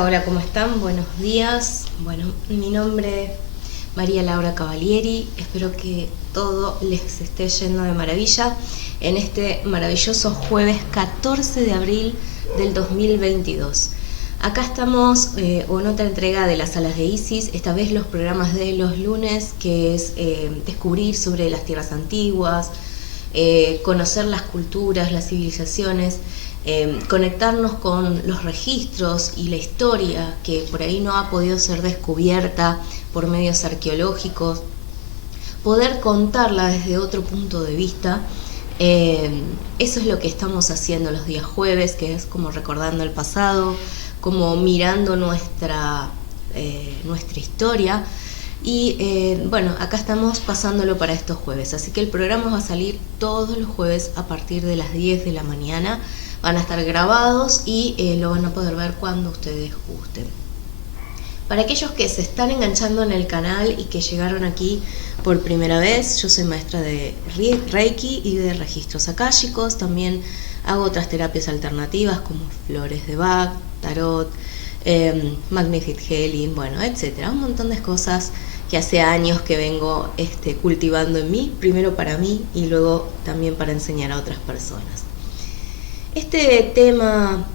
Hola, hola, ¿cómo están? Buenos días. Bueno, mi nombre es María Laura Cavalieri. Espero que todo les esté yendo de maravilla en este maravilloso jueves 14 de abril del 2022. Acá estamos con otra entrega de las salas de Isis, esta vez los programas de los lunes, que es descubrir sobre las tierras antiguas, conocer las culturas, las civilizaciones, conectarnos con los registros y la historia que por ahí no ha podido ser descubierta por medios arqueológicos, poder contarla desde otro punto de vista. Eso es lo que estamos haciendo los días jueves, que es como recordando el pasado, como mirando nuestra historia. Y bueno, acá estamos pasándolo para estos jueves, así que el programa va a salir todos los jueves a partir de las 10 de la mañana. Van a estar grabados y lo van a poder ver cuando ustedes gusten. Para aquellos que se están enganchando en el canal y que llegaron aquí por primera vez, yo soy maestra de Reiki y de registros akáshicos. También hago otras terapias alternativas como flores de Bach, tarot, Magnetic Healing, bueno, etcétera. Un montón de cosas que hace años que vengo cultivando en mí, primero para mí y luego también para enseñar a otras personas. Este tema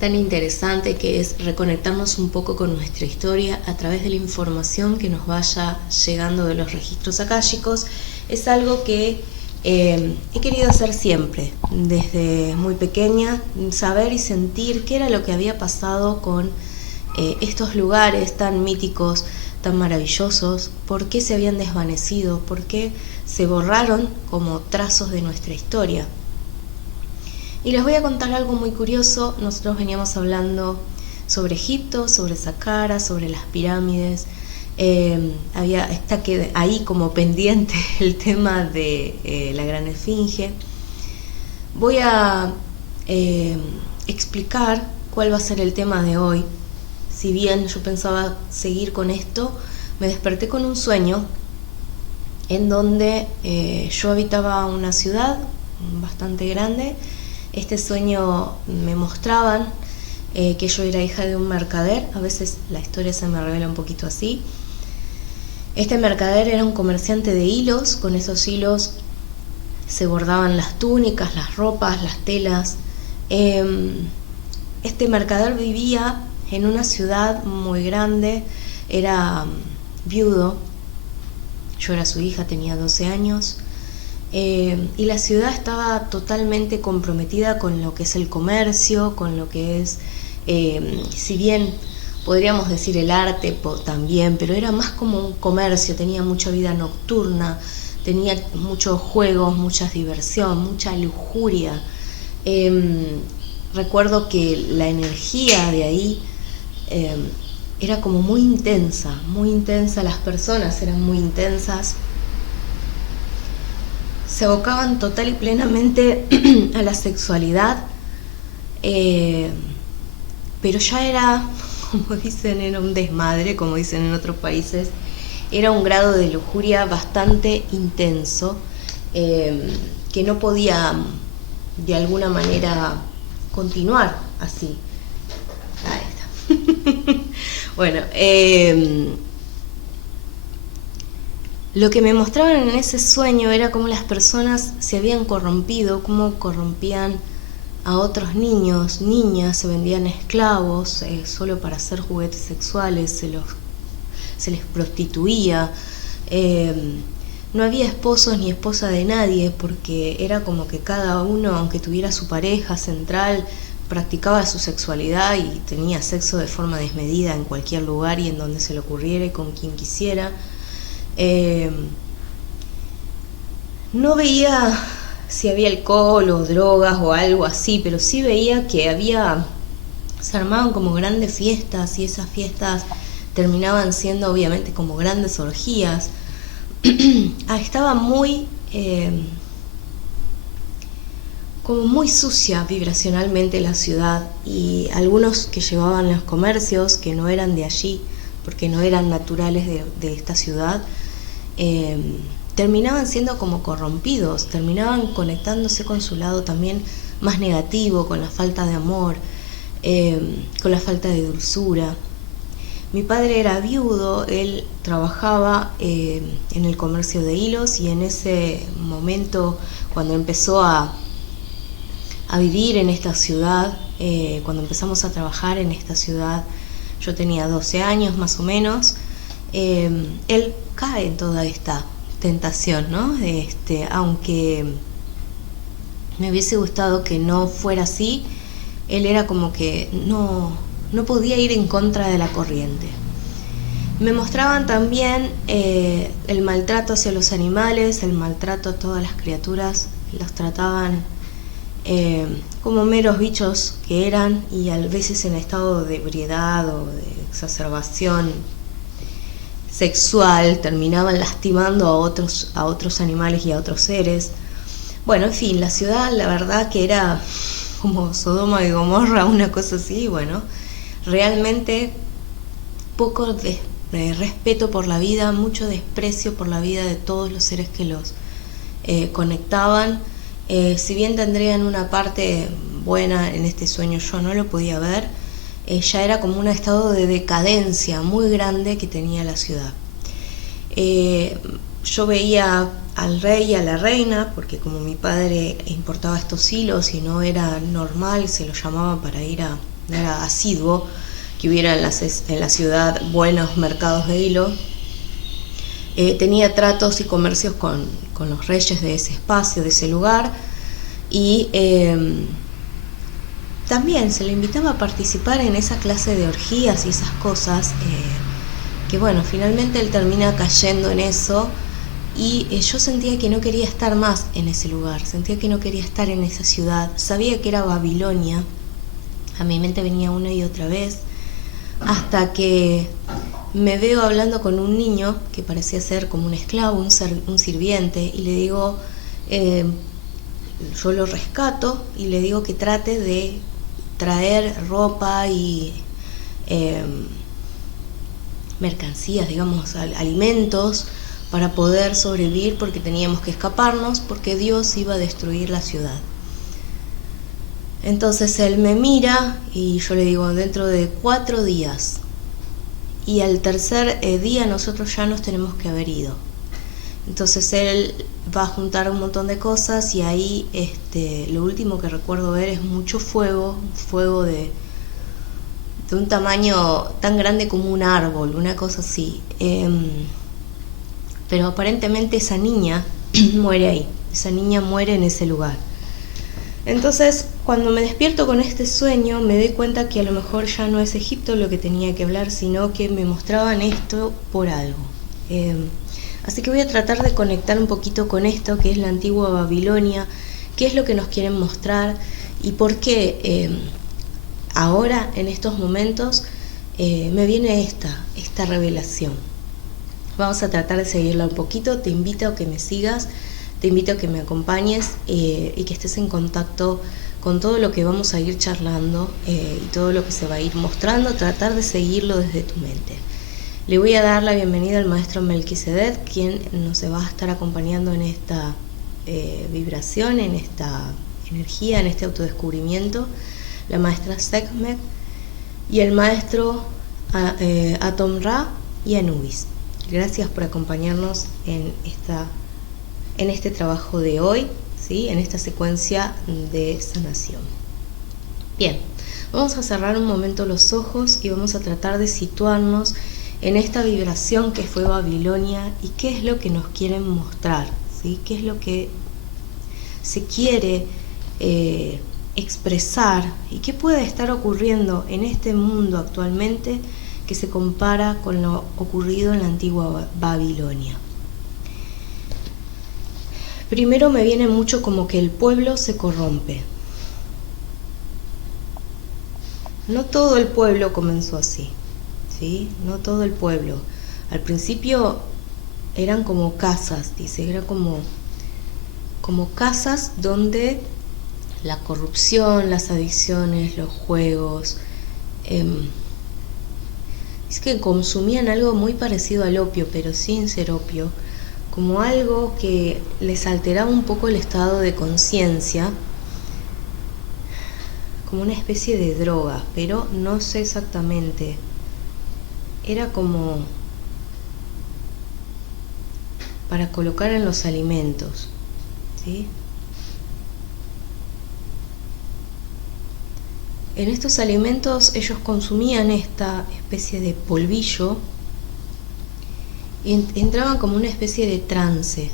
tan interesante que es reconectarnos un poco con nuestra historia a través de la información que nos vaya llegando de los registros akáshicos es algo que he querido hacer siempre, desde muy pequeña, saber y sentir qué era lo que había pasado con estos lugares tan míticos, tan maravillosos, por qué se habían desvanecido, por qué se borraron como trazos de nuestra historia. Y les voy a contar algo muy curioso. Nosotros veníamos hablando sobre Egipto, sobre Saqqara, sobre las pirámides. Está ahí como pendiente el tema de la Gran Esfinge. Voy a explicar cuál va a ser el tema de hoy. Si bien yo pensaba seguir con esto, me desperté con un sueño en donde yo habitaba una ciudad bastante grande. Este sueño me mostraban que yo era hija de un mercader. A veces la historia se me revela un poquito así. Este mercader era un comerciante de hilos. Con esos hilos se bordaban las túnicas, las ropas, las telas. Este mercader vivía en una ciudad muy grande. Era viudo. Yo era su hija, tenía 12 años. Y la ciudad estaba totalmente comprometida con lo que es el comercio, con lo que es, si bien podríamos decir el arte también, pero era más como un comercio. Tenía mucha vida nocturna, tenía muchos juegos, mucha diversión, mucha lujuria. Recuerdo que la energía de ahí era como muy intensa, las personas eran muy intensas. Se abocaban total y plenamente a la sexualidad, pero ya era, como dicen, era un desmadre, como dicen en otros países. Era un grado de lujuria bastante intenso, que no podía de alguna manera continuar así. Ahí está. Bueno, lo que me mostraban en ese sueño era cómo las personas se habían corrompido, cómo corrompían a otros niños, niñas, se vendían esclavos solo para hacer juguetes sexuales, se les prostituía. No había esposos ni esposa de nadie, porque era como que cada uno, aunque tuviera su pareja central, practicaba su sexualidad y tenía sexo de forma desmedida en cualquier lugar y en donde se le ocurriera y con quien quisiera. No veía si había alcohol o drogas o algo así, pero sí veía que se armaban como grandes fiestas, y esas fiestas terminaban siendo obviamente como grandes orgías. Estaba muy como muy sucia vibracionalmente la ciudad, y algunos que llevaban los comercios, que no eran de allí porque no eran naturales de esta ciudad, terminaban siendo como corrompidos, terminaban conectándose con su lado también más negativo, con la falta de amor. con la falta de dulzura. Mi padre era viudo, él trabajaba en el comercio de hilos, y en ese momento, cuando empezó a vivir en esta ciudad, cuando empezamos a trabajar en esta ciudad, yo tenía 12 años más o menos, él cae en toda esta tentación, ¿no? Aunque me hubiese gustado que no fuera así, él era como que no podía ir en contra de la corriente. Me mostraban también el maltrato hacia los animales, el maltrato a todas las criaturas, los trataban como meros bichos que eran, y a veces en estado de ebriedad o de exacerbación sexual terminaban lastimando a otros animales y a otros seres. Bueno, en fin, la ciudad, la verdad que era como Sodoma y Gomorra, una cosa así. Bueno, realmente poco respeto por la vida, mucho desprecio por la vida de todos los seres que los conectaban. Si bien tendrían una parte buena en este sueño, yo no lo podía ver. Ya era como un estado de decadencia muy grande que tenía la ciudad. Yo veía al rey y a la reina, porque como mi padre importaba estos hilos y no era normal, se lo llamaba para ir a, no era asiduo que hubiera en la ciudad buenos mercados de hilo. Tenía tratos y comercios con los reyes de ese espacio, de ese lugar, y también se le invitaba a participar en esa clase de orgías y esas cosas, que bueno, finalmente él termina cayendo en eso, y yo sentía que no quería estar más en ese lugar, sentía que no quería estar en esa ciudad. Sabía que era Babilonia, a mi mente venía una y otra vez, hasta que me veo hablando con un niño que parecía ser como un esclavo, un sirviente, y le digo, yo lo rescato y le digo que trate de traer ropa y mercancías, digamos, alimentos, para poder sobrevivir, porque teníamos que escaparnos, porque Dios iba a destruir la ciudad. Entonces él me mira y yo le digo, dentro de 4 días, y al tercer día nosotros ya nos tenemos que haber ido. Entonces él va a juntar un montón de cosas, y ahí lo último que recuerdo ver es mucho fuego de un tamaño tan grande como un árbol, una cosa así. Pero aparentemente esa niña muere ahí, esa niña muere en ese lugar. Entonces, cuando me despierto con este sueño, me doy cuenta que a lo mejor ya no es Egipto lo que tenía que hablar, sino que me mostraban esto por algo. Así que voy a tratar de conectar un poquito con esto, que es la antigua Babilonia, qué es lo que nos quieren mostrar y por qué ahora, en estos momentos, me viene esta revelación. Vamos a tratar de seguirla un poquito. Te invito a que me sigas, te invito a que me acompañes y que estés en contacto con todo lo que vamos a ir charlando y todo lo que se va a ir mostrando, tratar de seguirlo desde tu mente. Le voy a dar la bienvenida al maestro Melquisedec, quien nos va a estar acompañando en esta vibración, en esta energía, en este autodescubrimiento, la maestra Sekhmet y el maestro Atom Ra y Anubis. Gracias por acompañarnos en este trabajo de hoy, ¿sí? En esta secuencia de sanación. Bien, vamos a cerrar un momento los ojos y vamos a tratar de situarnos en esta vibración que fue Babilonia y qué es lo que nos quieren mostrar, ¿sí? Qué es lo que se quiere expresar y qué puede estar ocurriendo en este mundo actualmente que se compara con lo ocurrido en la antigua Babilonia. Primero me viene mucho como que el pueblo se corrompe. No todo el pueblo comenzó así, ¿sí? No todo el pueblo. Al principio eran como casas, dice, eran como casas donde la corrupción, las adicciones, los juegos, es que consumían algo muy parecido al opio, pero sin ser opio, como algo que les alteraba un poco el estado de conciencia, como una especie de droga, pero no sé exactamente. Era como para colocar en los alimentos, ¿sí? En estos alimentos ellos consumían esta especie de polvillo y entraban como una especie de trance.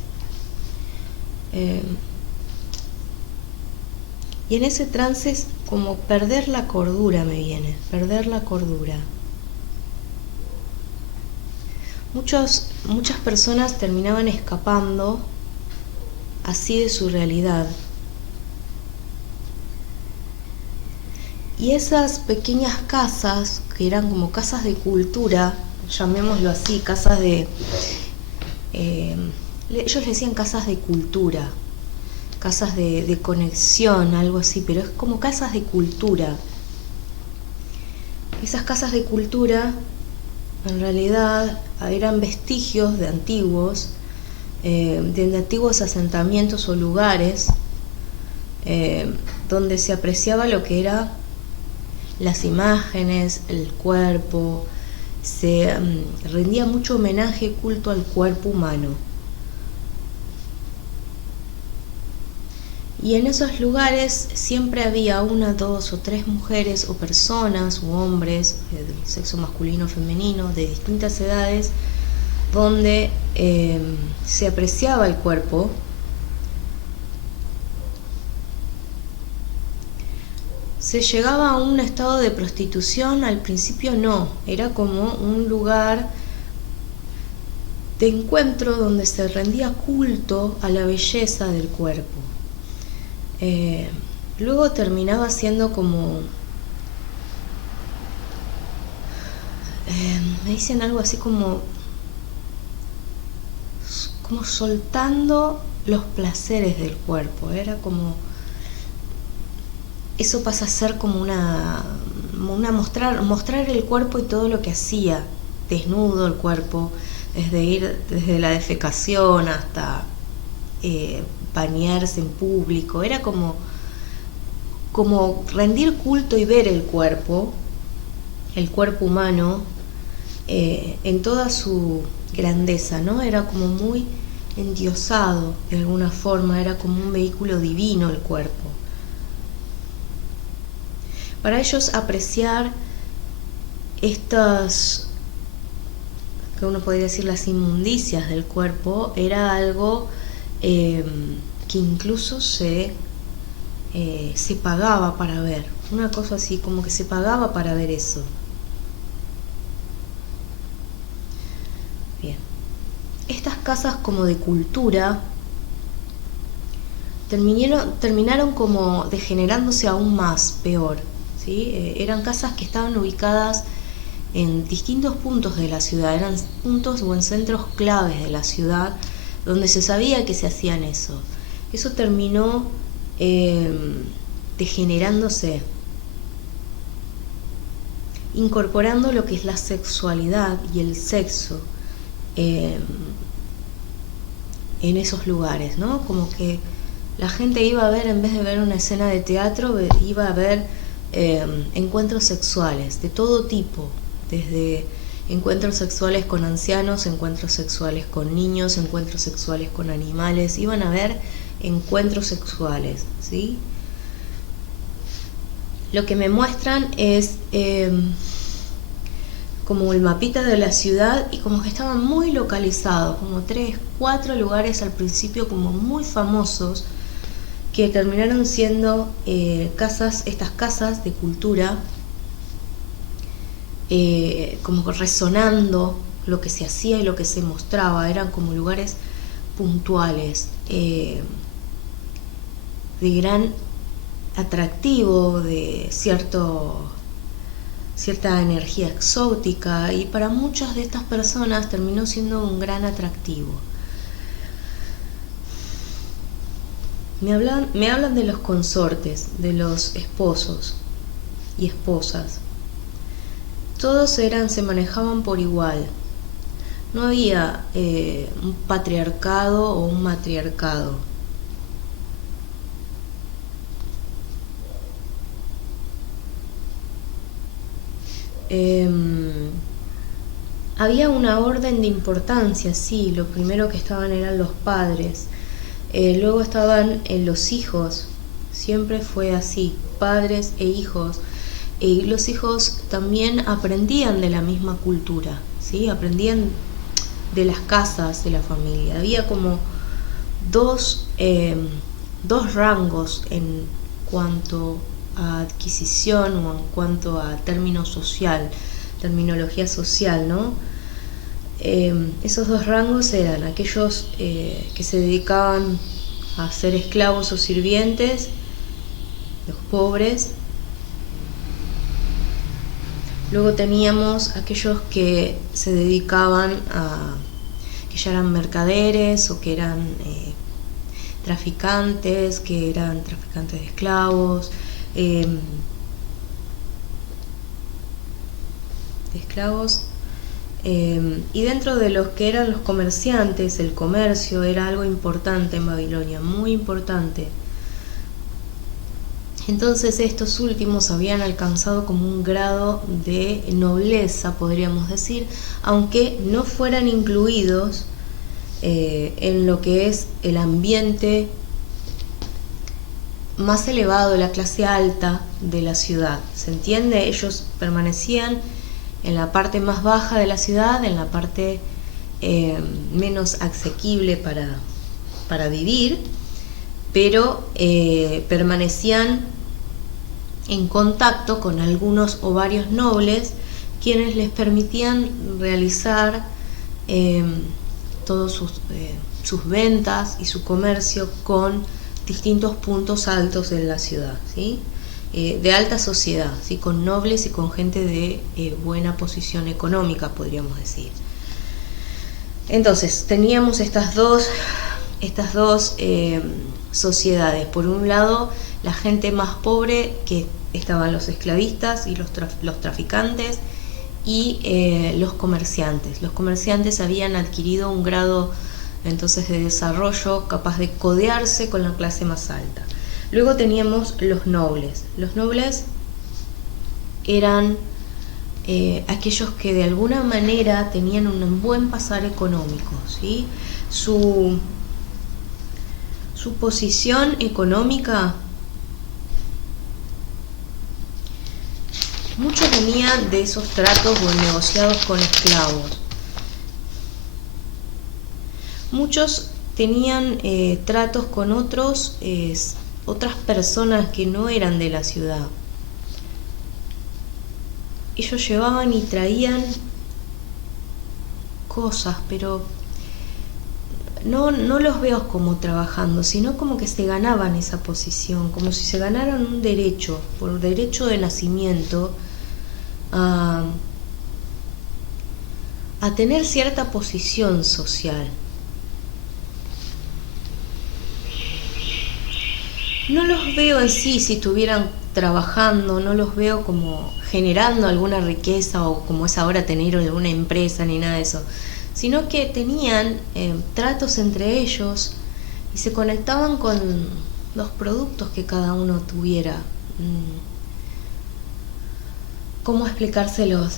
Y en ese trance es como perder la cordura, me viene, perder la cordura. Muchas personas terminaban escapando así de su realidad. Y esas pequeñas casas, que eran como casas de cultura, llamémoslo así, casas de... ellos le decían casas de cultura, casas de conexión, algo así, pero es como casas de cultura. Esas casas de cultura en realidad eran vestigios de antiguos asentamientos o lugares donde se apreciaba lo que era las imágenes, el cuerpo, se rendía mucho homenaje, culto al cuerpo humano. Y en esos lugares siempre había una, dos o tres mujeres o personas o hombres del sexo masculino o femenino de distintas edades donde se apreciaba el cuerpo. ¿Se llegaba a un estado de prostitución? Al principio no, era como un lugar de encuentro donde se rendía culto a la belleza del cuerpo. Luego terminaba siendo como... me dicen algo así como soltando los placeres del cuerpo. Era como... Eso pasa a ser como una mostrar el cuerpo y todo lo que hacía, desnudo el cuerpo, desde la defecación hasta bañarse en público. Era como rendir culto y ver el cuerpo humano en toda su grandeza, ¿no? Era como muy endiosado de alguna forma, era como un vehículo divino el cuerpo. Para ellos apreciar estas, que uno podría decir las inmundicias del cuerpo, era algo que incluso se pagaba para ver. Una cosa así, como que se pagaba para ver eso. Bien. Estas casas como de cultura terminaron como degenerándose aún más, peor. ¿Sí? Eran casas que estaban ubicadas en distintos puntos de la ciudad, eran puntos o en centros claves de la ciudad donde se sabía que se hacían eso. Eso terminó degenerándose, incorporando lo que es la sexualidad y el sexo en esos lugares, ¿no? Como que la gente iba a ver, en vez de ver una escena de teatro, iba a ver encuentros sexuales de todo tipo, desde encuentros sexuales con ancianos, encuentros sexuales con niños, encuentros sexuales con animales. Iban a ver encuentros sexuales, ¿sí? Lo que me muestran es como el mapita de la ciudad, y como que estaban muy localizados, como 3, 4 lugares al principio como muy famosos, que terminaron siendo estas casas de cultura, como resonando lo que se hacía y lo que se mostraba. Eran como lugares puntuales, de gran atractivo, de cierta energía exótica, y para muchas de estas personas terminó siendo un gran atractivo. Me hablan de los consortes, de los esposos y esposas. Todos se manejaban por igual. No había un patriarcado o un matriarcado. Había una orden de importancia, sí. Lo primero que estaban eran los padres, luego estaban los hijos. Siempre fue así, padres e hijos. Y los hijos también aprendían de la misma cultura, ¿sí? Aprendían de las casas de la familia. Había como dos rangos en cuanto a adquisición o en cuanto a terminología social, ¿no? Esos dos rangos eran aquellos que se dedicaban a ser esclavos o sirvientes, los pobres. Luego teníamos aquellos que se dedicaban que ya eran mercaderes o que eran traficantes, que eran traficantes de esclavos, y dentro de los que eran los comerciantes, el comercio era algo importante en Babilonia, muy importante. Entonces estos últimos habían alcanzado como un grado de nobleza, podríamos decir, aunque no fueran incluidos en lo que es el ambiente más elevado, la clase alta de la ciudad. ¿Se entiende? Ellos permanecían en la parte más baja de la ciudad, en la parte menos asequible para vivir, pero permanecían en contacto con algunos o varios nobles, quienes les permitían realizar todos sus ventas y su comercio con distintos puntos altos en la ciudad, ¿sí? De alta sociedad, ¿sí? Con nobles y con gente de buena posición económica, podríamos decir. Entonces teníamos estas dos sociedades. Por un lado, la gente más pobre, que estaban los esclavistas y los traficantes, y los comerciantes. Los comerciantes habían adquirido un grado entonces de desarrollo capaz de codearse con la clase más alta. Luego teníamos los nobles. Los nobles eran aquellos que de alguna manera tenían un buen pasar económico, ¿sí? Su posición económica, mucho venía de esos tratos o negociados con esclavos. Muchos tenían tratos con otras personas que no eran de la ciudad. Ellos llevaban y traían cosas, pero no los veo como trabajando, sino como que se ganaban esa posición, como si se ganaran un derecho, por derecho de nacimiento, a tener cierta posición social. No los veo en sí si estuvieran trabajando, no los veo como generando alguna riqueza o como es ahora tener alguna empresa ni nada de eso, sino que tenían tratos entre ellos y se conectaban con los productos que cada uno tuviera. ¿Cómo explicárselos?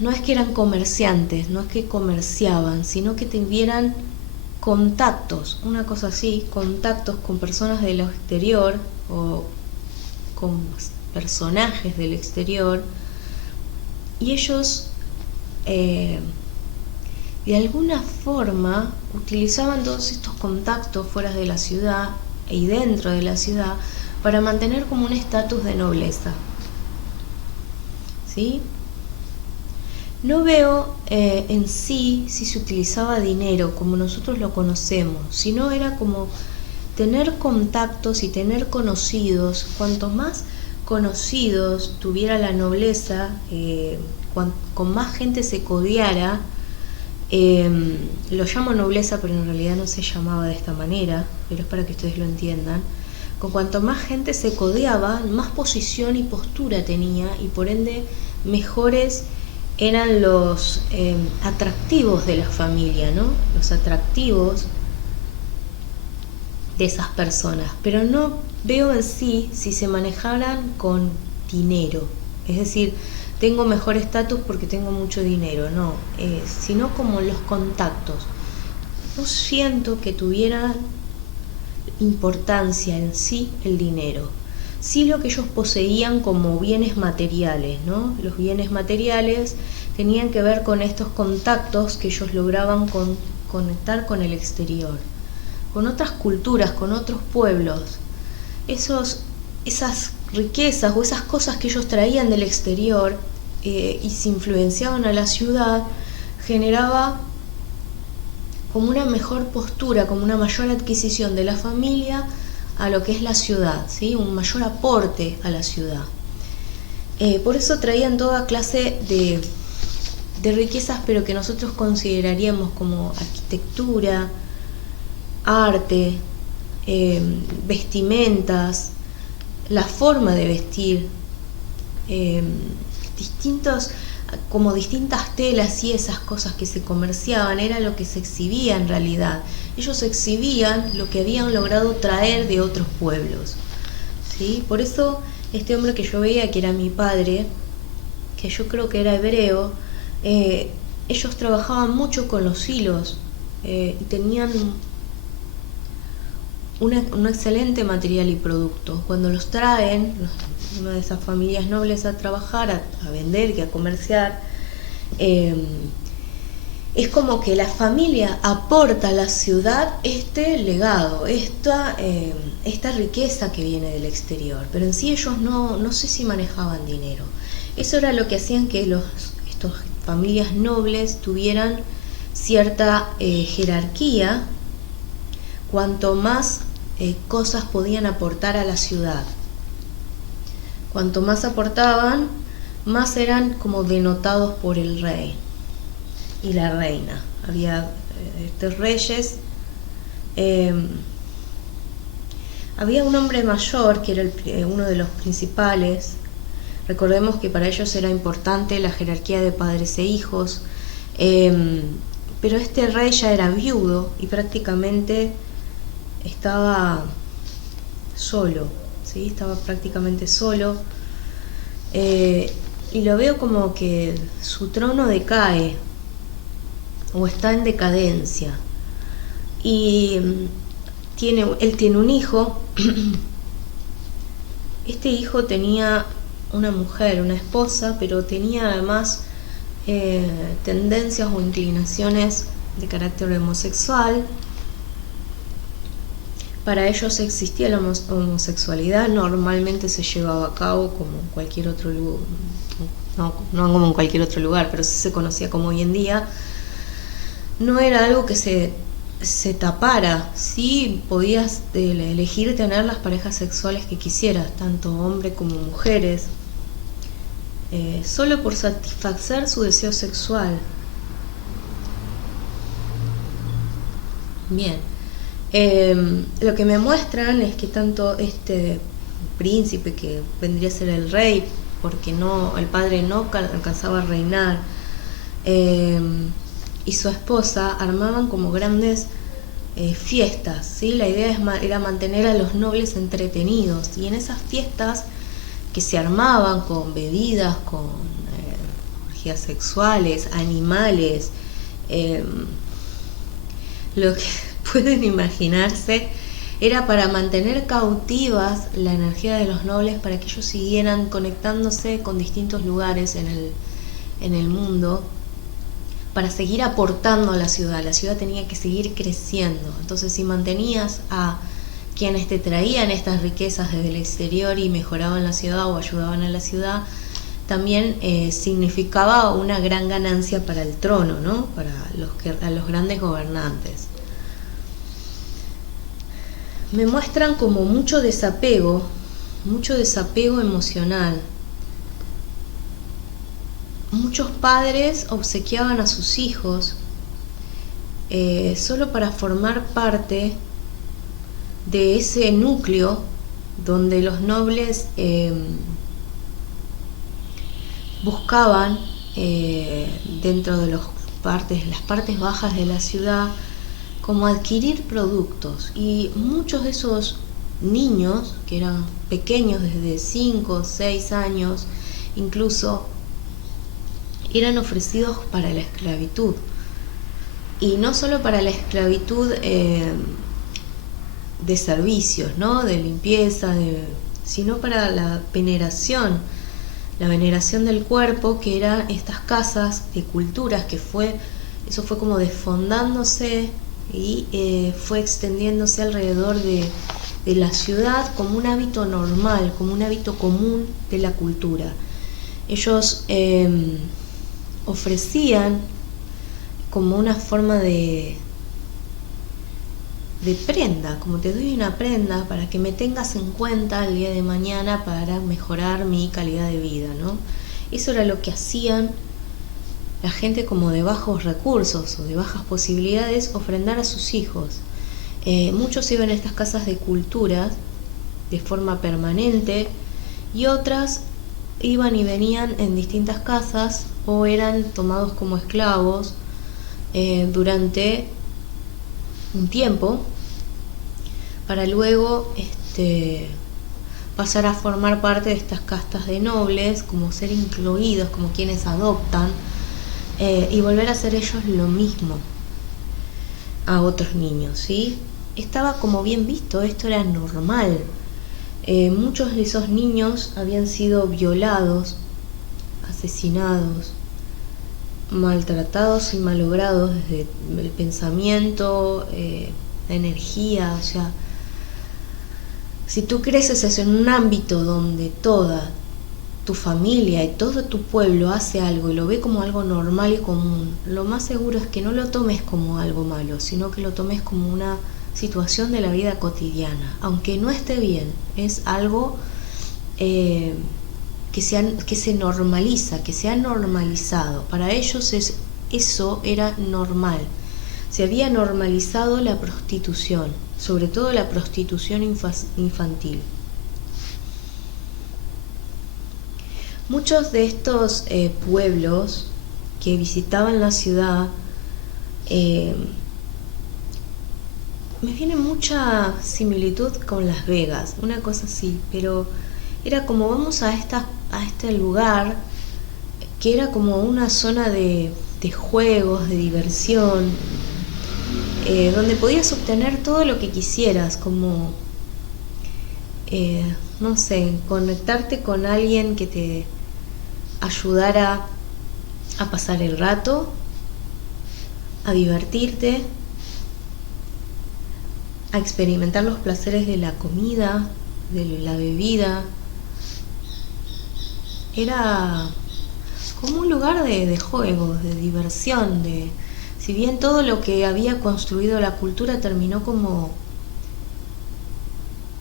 No es que eran comerciantes, no es que comerciaban, sino que tuvieran contactos, una cosa así, contactos con personas del exterior o con personajes del exterior, y ellos de alguna forma utilizaban todos estos contactos fuera de la ciudad y dentro de la ciudad para mantener como un estatus de nobleza, ¿sí? No veo en sí si se utilizaba dinero como nosotros lo conocemos, sino era como tener contactos y tener conocidos. Cuanto más conocidos tuviera la nobleza, con más gente se codeara, lo llamo nobleza, pero en realidad no se llamaba de esta manera, pero es para que ustedes lo entiendan. Con cuanto más gente se codeaba, más posición y postura tenía, y por ende mejores eran los atractivos de la familia, ¿no? Los atractivos de esas personas. Pero no veo en sí si se manejaran con dinero. Es decir, tengo mejor estatus porque tengo mucho dinero, no, sino como los contactos. No siento que tuviera importancia en sí el dinero, sí lo que ellos poseían como bienes materiales, ¿no? Los bienes materiales tenían que ver con estos contactos que ellos lograban conectar con el exterior, con otras culturas, con otros pueblos. Esas riquezas o esas cosas que ellos traían del exterior y se influenciaban a la ciudad, generaba como una mejor postura, como una mayor adquisición de la familia a lo que es la ciudad, ¿sí? Un mayor aporte a la ciudad. Por eso traían toda clase de riquezas, pero que nosotros consideraríamos como arquitectura, arte, vestimentas, la forma de vestir, distintas telas y esas cosas que se comerciaban, era lo que se exhibía en realidad. Ellos exhibían lo que habían logrado traer de otros pueblos, ¿sí? Por eso este hombre que yo veía, que era mi padre, que yo creo que era hebreo, ellos trabajaban mucho con los hilos, tenían un excelente material y producto. Cuando los traen, una de esas familias nobles, a trabajar, a vender y a comerciar, es como que la familia aporta a la ciudad este legado, esta riqueza que viene del exterior, pero en sí ellos no sé si manejaban dinero. Eso era lo que hacían que estas familias nobles tuvieran cierta jerarquía, cuanto más cosas podían aportar a la ciudad. Cuanto más aportaban, más eran como denotados por el rey y la reina. Había reyes. Había un hombre mayor que era uno de los principales. Recordemos que para ellos era importante la jerarquía de padres e hijos, pero este rey ya era viudo y prácticamente estaba solo, ¿sí? Estaba prácticamente solo, y lo veo como que su trono decae o está en decadencia, y él tiene un hijo. Este hijo tenía una mujer, una esposa, pero tenía además tendencias o inclinaciones de carácter homosexual. Para ellos existía la homosexualidad, normalmente se llevaba a cabo como en cualquier otro lugar, no como en cualquier otro lugar, pero sí se conocía como hoy en día. No era algo que se tapara, sí podías elegir tener las parejas sexuales que quisieras, tanto hombres como mujeres, solo por satisfacer su deseo sexual. Bien. Lo que me muestran es que tanto este príncipe, que vendría a ser el rey, porque el padre no alcanzaba a reinar, y su esposa armaban como grandes fiestas, ¿sí? La idea era mantener a los nobles entretenidos, y en esas fiestas que se armaban con bebidas, con orgías sexuales, animales, lo que pueden imaginarse, era para mantener cautivas la energía de los nobles, para que ellos siguieran conectándose con distintos lugares en el mundo, para seguir aportando a la ciudad. La ciudad tenía que seguir creciendo. Entonces, si mantenías a quienes te traían estas riquezas desde el exterior y mejoraban la ciudad o ayudaban a la ciudad, también significaba una gran ganancia para el trono, ¿no? Para los grandes gobernantes. Me muestran como mucho desapego emocional. Muchos padres obsequiaban a sus hijos solo para formar parte de ese núcleo donde los nobles buscaban, dentro de las partes bajas de la ciudad, como adquirir productos, y muchos de esos niños, que eran pequeños desde 5 o 6 años, incluso eran ofrecidos para la esclavitud. Y no solo para la esclavitud de servicios, ¿no? De limpieza, sino para la veneración del cuerpo, que eran estas casas de culturas, eso fue como desfondándose y fue extendiéndose alrededor de la ciudad como un hábito normal, como un hábito común de la cultura. Ellos ofrecían como una forma de prenda, como te doy una prenda para que me tengas en cuenta el día de mañana para mejorar mi calidad de vida, ¿no? Eso era lo que hacían la gente como de bajos recursos o de bajas posibilidades, ofrendar a sus hijos. Muchos iban a estas casas de cultura de forma permanente y otras iban y venían en distintas casas o eran tomados como esclavos durante un tiempo para luego pasar a formar parte de estas castas de nobles, como ser incluidos, como quienes adoptan, y volver a hacer ellos lo mismo a otros niños, ¿sí? Estaba como bien visto, esto era normal. Muchos de esos niños habían sido violados, asesinados, maltratados y malogrados desde el pensamiento, la energía. O sea, si tú creces en un ámbito donde toda tu familia y todo tu pueblo hace algo y lo ve como algo normal y común, lo más seguro es que no lo tomes como algo malo, sino que lo tomes como una situación de la vida cotidiana, aunque no esté bien. Es algo que se normaliza, que se ha normalizado. Para ellos eso era normal. Se había normalizado la prostitución, sobre todo la prostitución infantil. Muchos de estos pueblos que visitaban la ciudad, me viene mucha similitud con Las Vegas, una cosa así, pero era como vamos a este lugar que era como una zona de juegos, de diversión, donde podías obtener todo lo que quisieras, como no sé, conectarte con alguien que te ayudara a pasar el rato, a divertirte, a experimentar los placeres de la comida, de la bebida. Era como un lugar de juegos, de diversión, si bien todo lo que había construido la cultura terminó como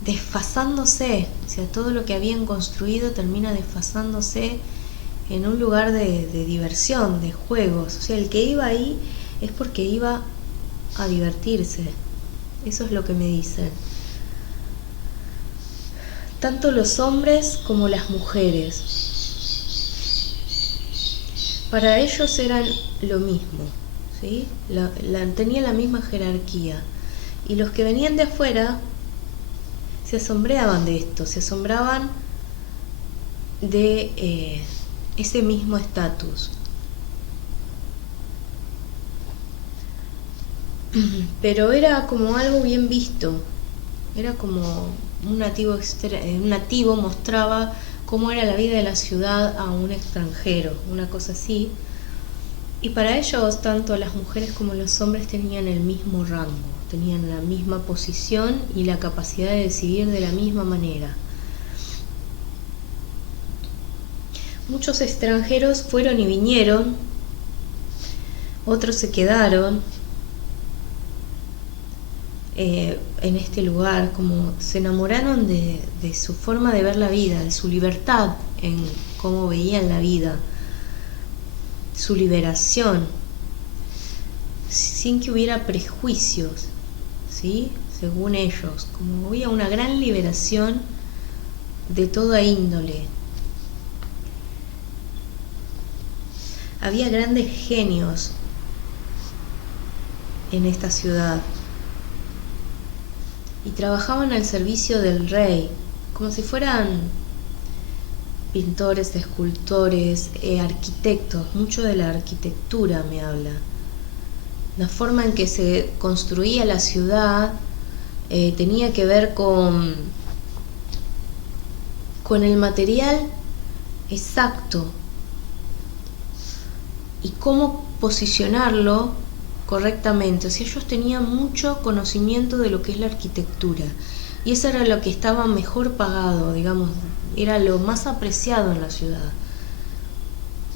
desfasándose, o sea, todo lo que habían construido termina desfasándose en un lugar de diversión, de juegos. O sea, el que iba ahí es porque iba a divertirse. Eso es lo que me dicen. Tanto los hombres como las mujeres, para ellos eran lo mismo, ¿sí? Tenían la misma jerarquía. Y los que venían de afuera se asombraban de esto, se asombraban de ese mismo estatus. Pero era como algo bien visto, era como un nativo mostraba cómo era la vida de la ciudad a un extranjero, una cosa así. Y para ellos, tanto las mujeres como los hombres tenían el mismo rango, tenían la misma posición y la capacidad de decidir de la misma manera. Muchos extranjeros fueron y vinieron, otros se quedaron en este lugar, como se enamoraron de su forma de ver la vida, de su libertad en cómo veían la vida, su liberación, sin que hubiera prejuicios, ¿sí? Según ellos, como había una gran liberación de toda índole. Había grandes genios en esta ciudad y trabajaban al servicio del rey, como si fueran pintores, escultores, arquitectos, mucho de la arquitectura me habla. La forma en que se construía la ciudad tenía que ver con el material exacto y cómo posicionarlo correctamente. O sea, ellos tenían mucho conocimiento de lo que es la arquitectura y eso era lo que estaba mejor pagado, digamos, era lo más apreciado en la ciudad.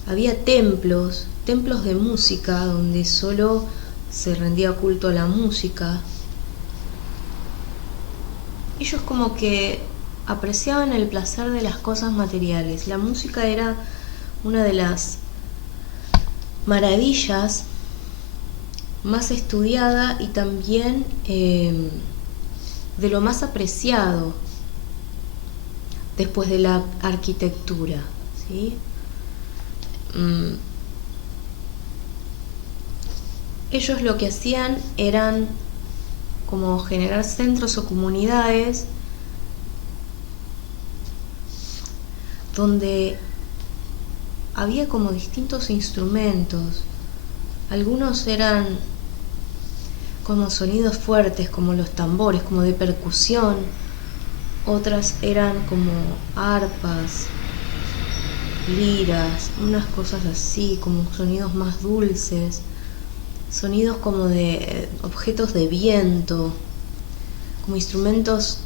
Había templos de música donde solo se rendía culto a la música. Ellos como que apreciaban el placer de las cosas materiales. La música era una de las maravillas más estudiada y también de lo más apreciado después de la arquitectura, ¿sí? Ellos lo que hacían eran como generar centros o comunidades donde había como distintos instrumentos. Algunos eran como sonidos fuertes, como los tambores, como de percusión. Otras eran como arpas, liras, unas cosas así, como sonidos más dulces. Sonidos como de objetos de viento, como instrumentos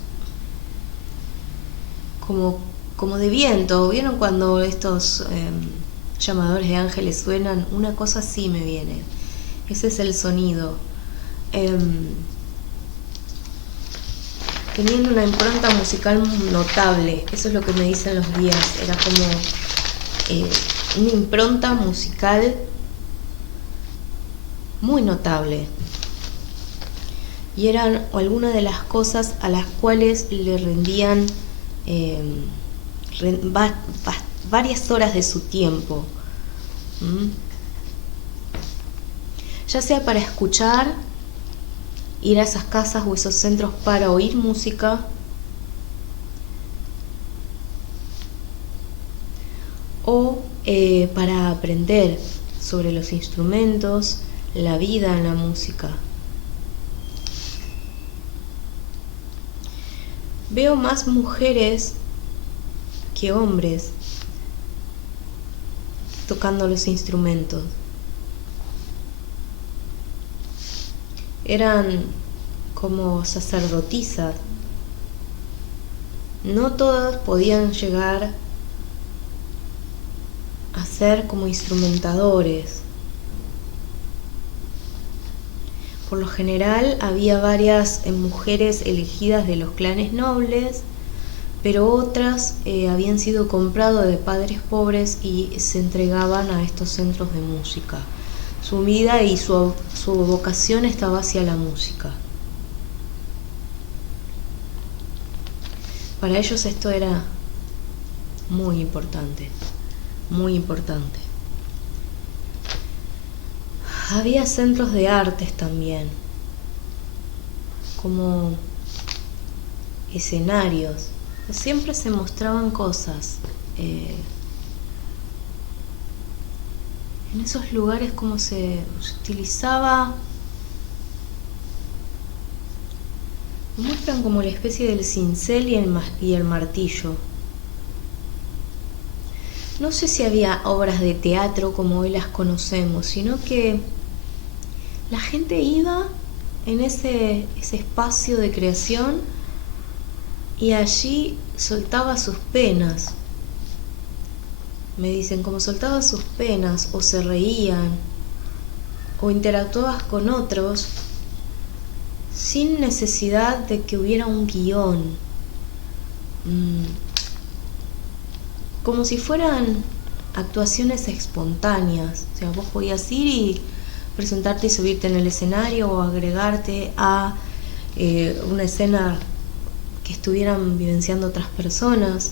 como de viento. ¿Vieron cuando estos llamadores de ángeles suenan? Una cosa así me viene. Ese es el sonido. Tenían una impronta musical notable. Eso es lo que me dicen los guías. Era como una impronta musical muy notable. Y eran algunas de las cosas a las cuales le rendían varias horas de su tiempo, ya sea para escuchar, ir a esas casas o esos centros para oír música, o para aprender sobre los instrumentos, la vida en la música. Veo más mujeres que hombres tocando los instrumentos. Eran como sacerdotisas. No todas podían llegar a ser como instrumentadores. Por lo general había varias mujeres elegidas de los clanes nobles, pero otras habían sido compradas de padres pobres y se entregaban a estos centros de música. Su vida y su vocación estaba hacia la música. Para ellos esto era muy importante, muy importante. Había centros de artes también, como escenarios. Siempre se mostraban cosas. En esos lugares como se utilizaba, muestran como la especie del cincel y el martillo. No sé si había obras de teatro como hoy las conocemos, sino que la gente iba en ese espacio de creación y allí soltaba sus penas. Me dicen, como soltaba sus penas, o se reían, o interactuabas con otros sin necesidad de que hubiera un guión. Como si fueran actuaciones espontáneas. O sea, vos podías ir y presentarte y subirte en el escenario o agregarte a una escena que estuvieran vivenciando otras personas.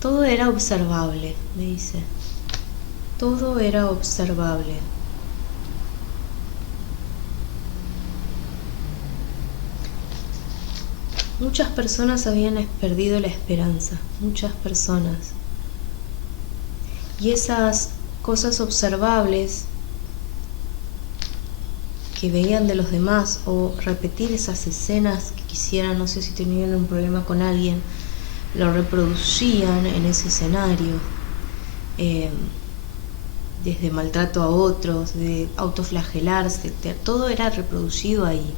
Todo era observable, me dice. Todo era observable. Muchas personas habían perdido la esperanza, muchas personas. Y esas cosas observables que veían de los demás, o repetir esas escenas que quisieran, no sé si tenían un problema con alguien, lo reproducían en ese escenario, desde maltrato a otros, de autoflagelarse, todo era reproducido ahí.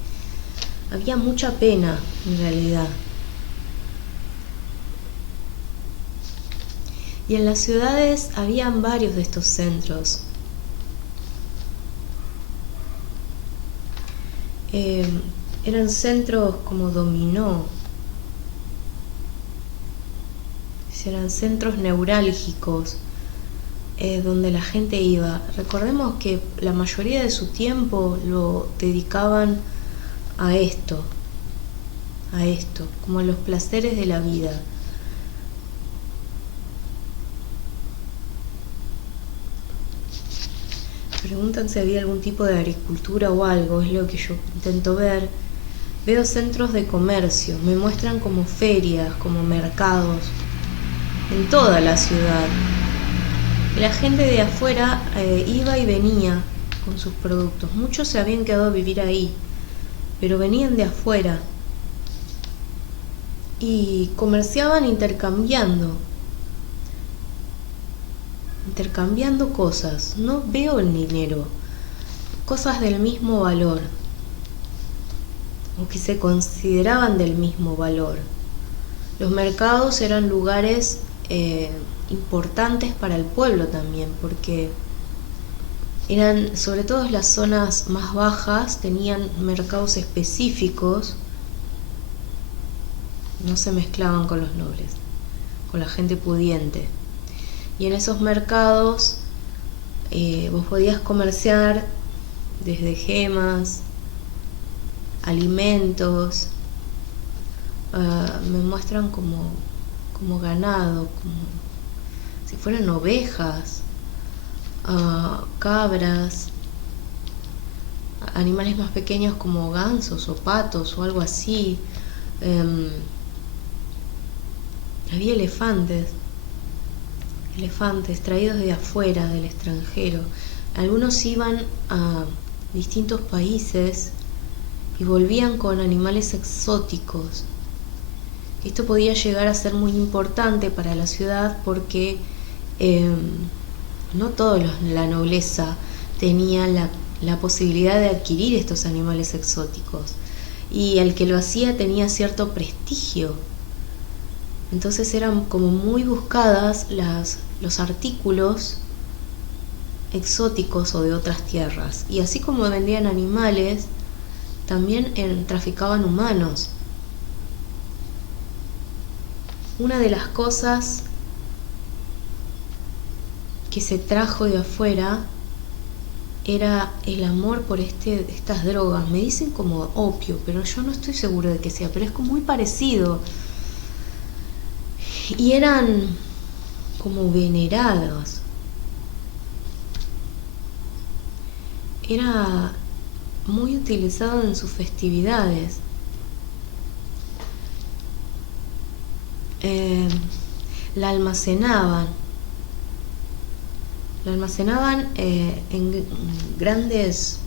Había mucha pena en realidad. Y en las ciudades habían varios de estos centros. Eran centros como dominó. Eran centros neurálgicos donde la gente iba. Recordemos que la mayoría de su tiempo lo dedicaban a esto, como a los placeres de la vida. Preguntan si había algún tipo de agricultura o algo, es lo que yo intento ver. Veo centros de comercio, me muestran como ferias, como mercados, en toda la ciudad. La gente de afuera iba y venía con sus productos. Muchos se habían quedado a vivir ahí, pero venían de afuera y comerciaban intercambiando cosas. No veo el dinero, cosas del mismo valor, o que se consideraban del mismo valor. Los mercados eran lugares importantes para el pueblo también, porque eran, sobre todo las zonas más bajas, tenían mercados específicos, no se mezclaban con los nobles, con la gente pudiente. Y en esos mercados vos podías comerciar desde gemas, alimentos, me muestran como ganado, como si fueran ovejas, cabras, animales más pequeños como gansos o patos o algo así. Había elefantes traídos de afuera, del extranjero. Algunos iban a distintos países y volvían con animales exóticos. Esto podía llegar a ser muy importante para la ciudad porque no toda la nobleza tenía la posibilidad de adquirir estos animales exóticos, y el que lo hacía tenía cierto prestigio. Entonces eran como muy buscadas los artículos exóticos o de otras tierras. Y así como vendían animales, también traficaban humanos. Una de las cosas que se trajo de afuera era el amor por estas drogas. Me dicen como opio, pero yo no estoy seguro de que sea, pero es como muy parecido. Y eran como venerados. Era muy utilizado en sus festividades. La almacenaban en grandes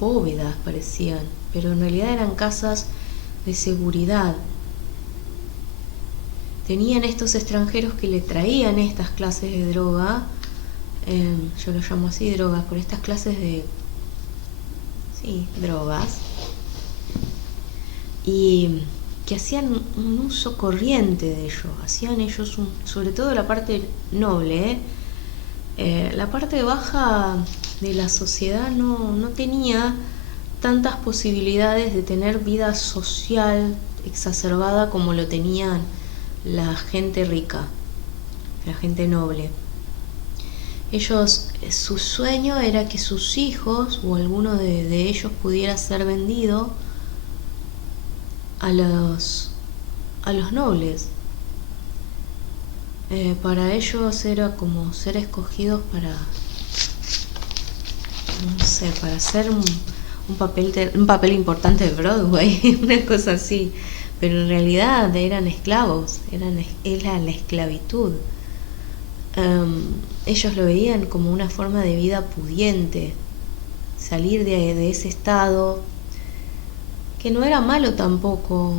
bóvedas, parecían, pero en realidad eran casas de seguridad. Tenían estos extranjeros que le traían estas clases de droga, yo lo llamo así, drogas, por estas clases de drogas, y que hacían un uso corriente de ello. Hacían ellos sobre todo la parte noble, la parte baja de la sociedad no tenía tantas posibilidades de tener vida social exacerbada como lo tenían la gente rica, la gente noble. Ellos, su sueño era que sus hijos o alguno de ellos pudiera ser vendido a los nobles. Para ellos era como ser escogidos para, no sé, para hacer un papel importante de Broadway, una cosa así. Pero en realidad eran esclavos, era la esclavitud. ellos lo veían como una forma de vida pudiente, salir de ese estado, que no era malo tampoco,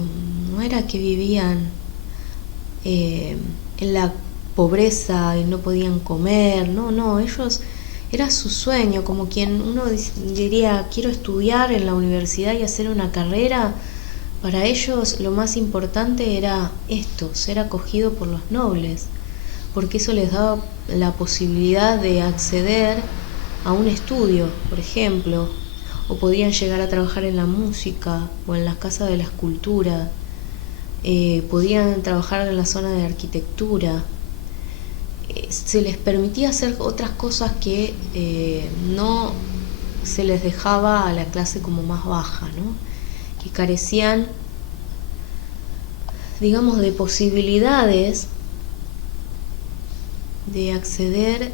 no era que vivían en la pobreza y no podían comer, no, ellos, era su sueño, como quien uno diría, quiero estudiar en la universidad y hacer una carrera. Para ellos lo más importante era esto, ser acogido por los nobles, porque eso les daba la posibilidad de acceder a un estudio, por ejemplo, o podían llegar a trabajar en la música o en las casas de la escultura, podían trabajar en la zona de arquitectura, se les permitía hacer otras cosas que no se les dejaba a la clase como más baja, ¿no? Que carecían, digamos, de posibilidades de acceder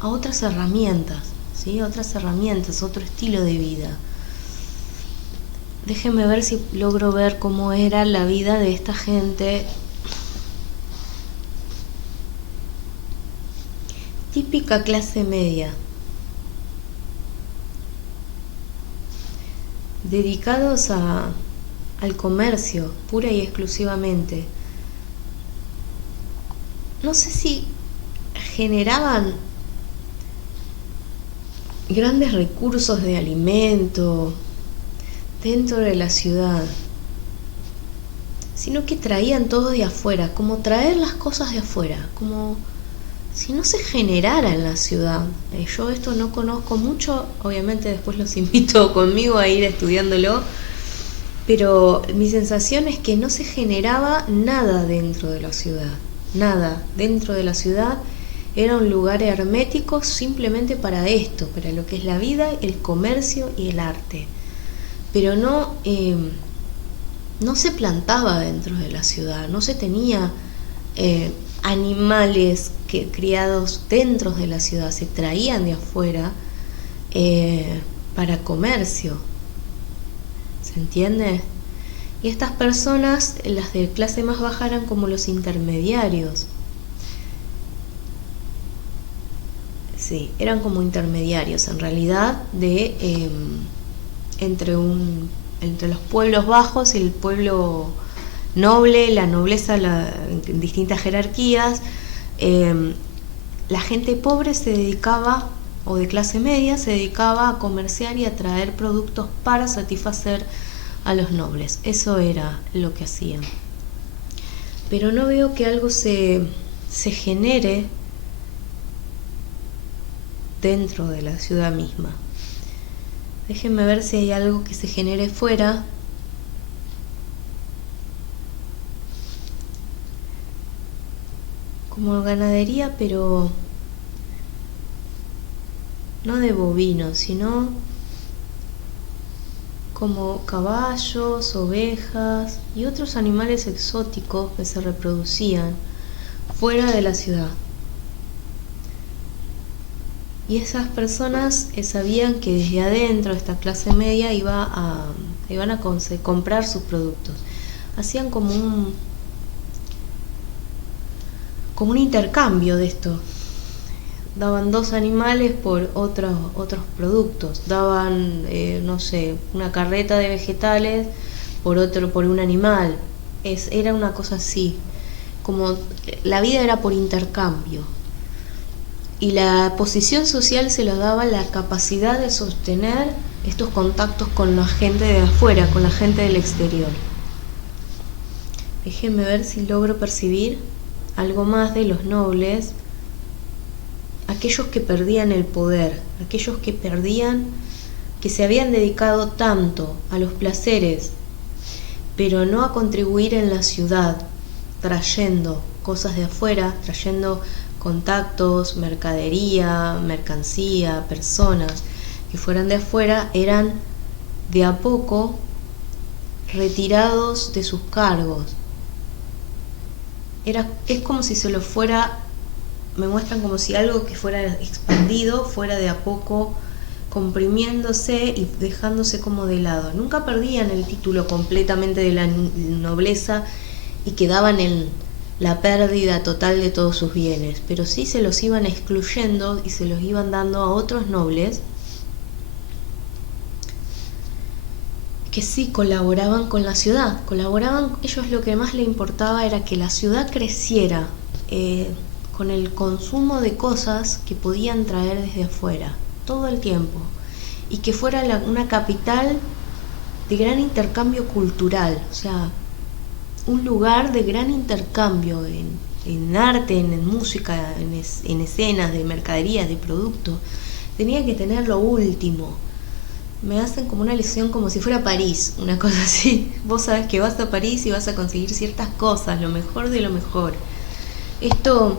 a otras herramientas, ¿sí? Otras herramientas, otro estilo de vida. Déjenme ver si logro ver cómo era la vida de esta gente. Típica clase media, dedicados al comercio, pura y exclusivamente. No sé si generaban grandes recursos de alimento dentro de la ciudad, sino que traían todo de afuera, como traer las cosas de afuera, como si no se generara en la ciudad. Yo esto no conozco mucho, obviamente después los invito conmigo a ir estudiándolo, pero mi sensación es que no se generaba nada dentro de la ciudad, nada dentro de la ciudad. Era un lugar hermético simplemente para esto, para lo que es la vida, el comercio y el arte, pero no se plantaba dentro de la ciudad, no se tenía animales criados dentro de la ciudad, se traían de afuera para comercio, ¿se entiende? Y estas personas, las de clase más baja, eran como los intermediarios. Sí, eran como intermediarios en realidad entre los pueblos bajos y el pueblo noble, la nobleza, en distintas jerarquías. La gente pobre se dedicaba, o de clase media, se dedicaba a comerciar y a traer productos para satisfacer a los nobles. Eso era lo que hacían. Pero no veo que algo se genere dentro de la ciudad misma. Déjenme ver si hay algo que se genere fuera. Como ganadería, pero no de bovinos, sino como caballos, ovejas y otros animales exóticos que se reproducían fuera de la ciudad. Y esas personas sabían que desde adentro esta clase media iban a comprar sus productos. Hacían como un intercambio de esto. Daban 2 animales por otros productos. Daban, no sé, una carreta de vegetales por un animal. Era una cosa así. Como la vida era por intercambio. Y la posición social se lo daba la capacidad de sostener estos contactos con la gente de afuera, con la gente del exterior. Déjenme ver si logro percibir algo más de los nobles, aquellos que perdían el poder, aquellos que se habían dedicado tanto a los placeres, pero no a contribuir en la ciudad, trayendo cosas de afuera, trayendo contactos, mercadería, mercancía, personas que fueran de afuera, eran de a poco retirados de sus cargos. Es como si se lo fuera, me muestran como si algo que fuera expandido fuera de a poco comprimiéndose y dejándose como de lado. Nunca perdían el título completamente de la nobleza y quedaban la pérdida total de todos sus bienes, pero sí se los iban excluyendo y se los iban dando a otros nobles que sí colaboraban con la ciudad. Ellos lo que más les importaba era que la ciudad creciera con el consumo de cosas que podían traer desde afuera todo el tiempo, y que fuera una capital de gran intercambio cultural, o sea, un lugar de gran intercambio en arte, en música, en escenas, de mercaderías, de productos. Tenía que tener lo último. Me hacen como una lección, como si fuera París, una cosa así. Vos sabés que vas a París y vas a conseguir ciertas cosas, lo mejor de lo mejor. Esto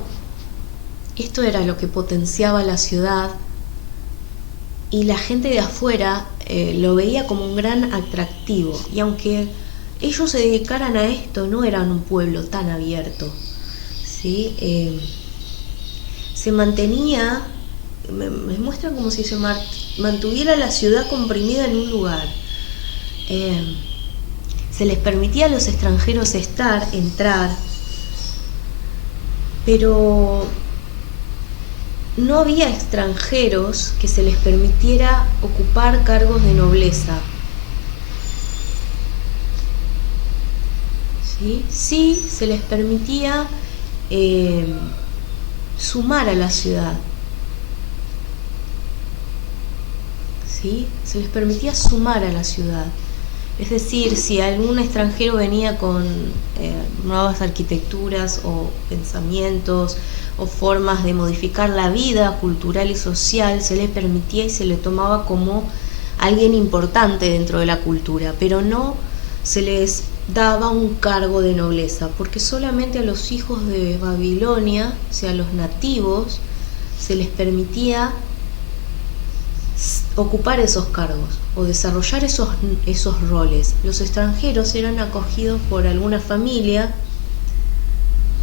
era lo que potenciaba la ciudad, y la gente de afuera lo veía como un gran atractivo. Y aunque ellos se dedicaran a esto, no eran un pueblo tan abierto, ¿sí? Se mantenía, me muestran como si se mantuviera la ciudad comprimida en un lugar. Se les permitía a los extranjeros entrar, pero no había extranjeros que se les permitiera ocupar cargos de nobleza. Sí, se les permitía sumar a la ciudad. ¿Sí? Se les permitía sumar a la ciudad. Es decir, si algún extranjero venía con nuevas arquitecturas o pensamientos o formas de modificar la vida cultural y social, se le permitía y se le tomaba como alguien importante dentro de la cultura, pero no se les daba un cargo de nobleza, porque solamente a los hijos de Babilonia, o sea, a los nativos, se les permitía ocupar esos cargos o desarrollar esos roles. Los extranjeros eran acogidos por alguna familia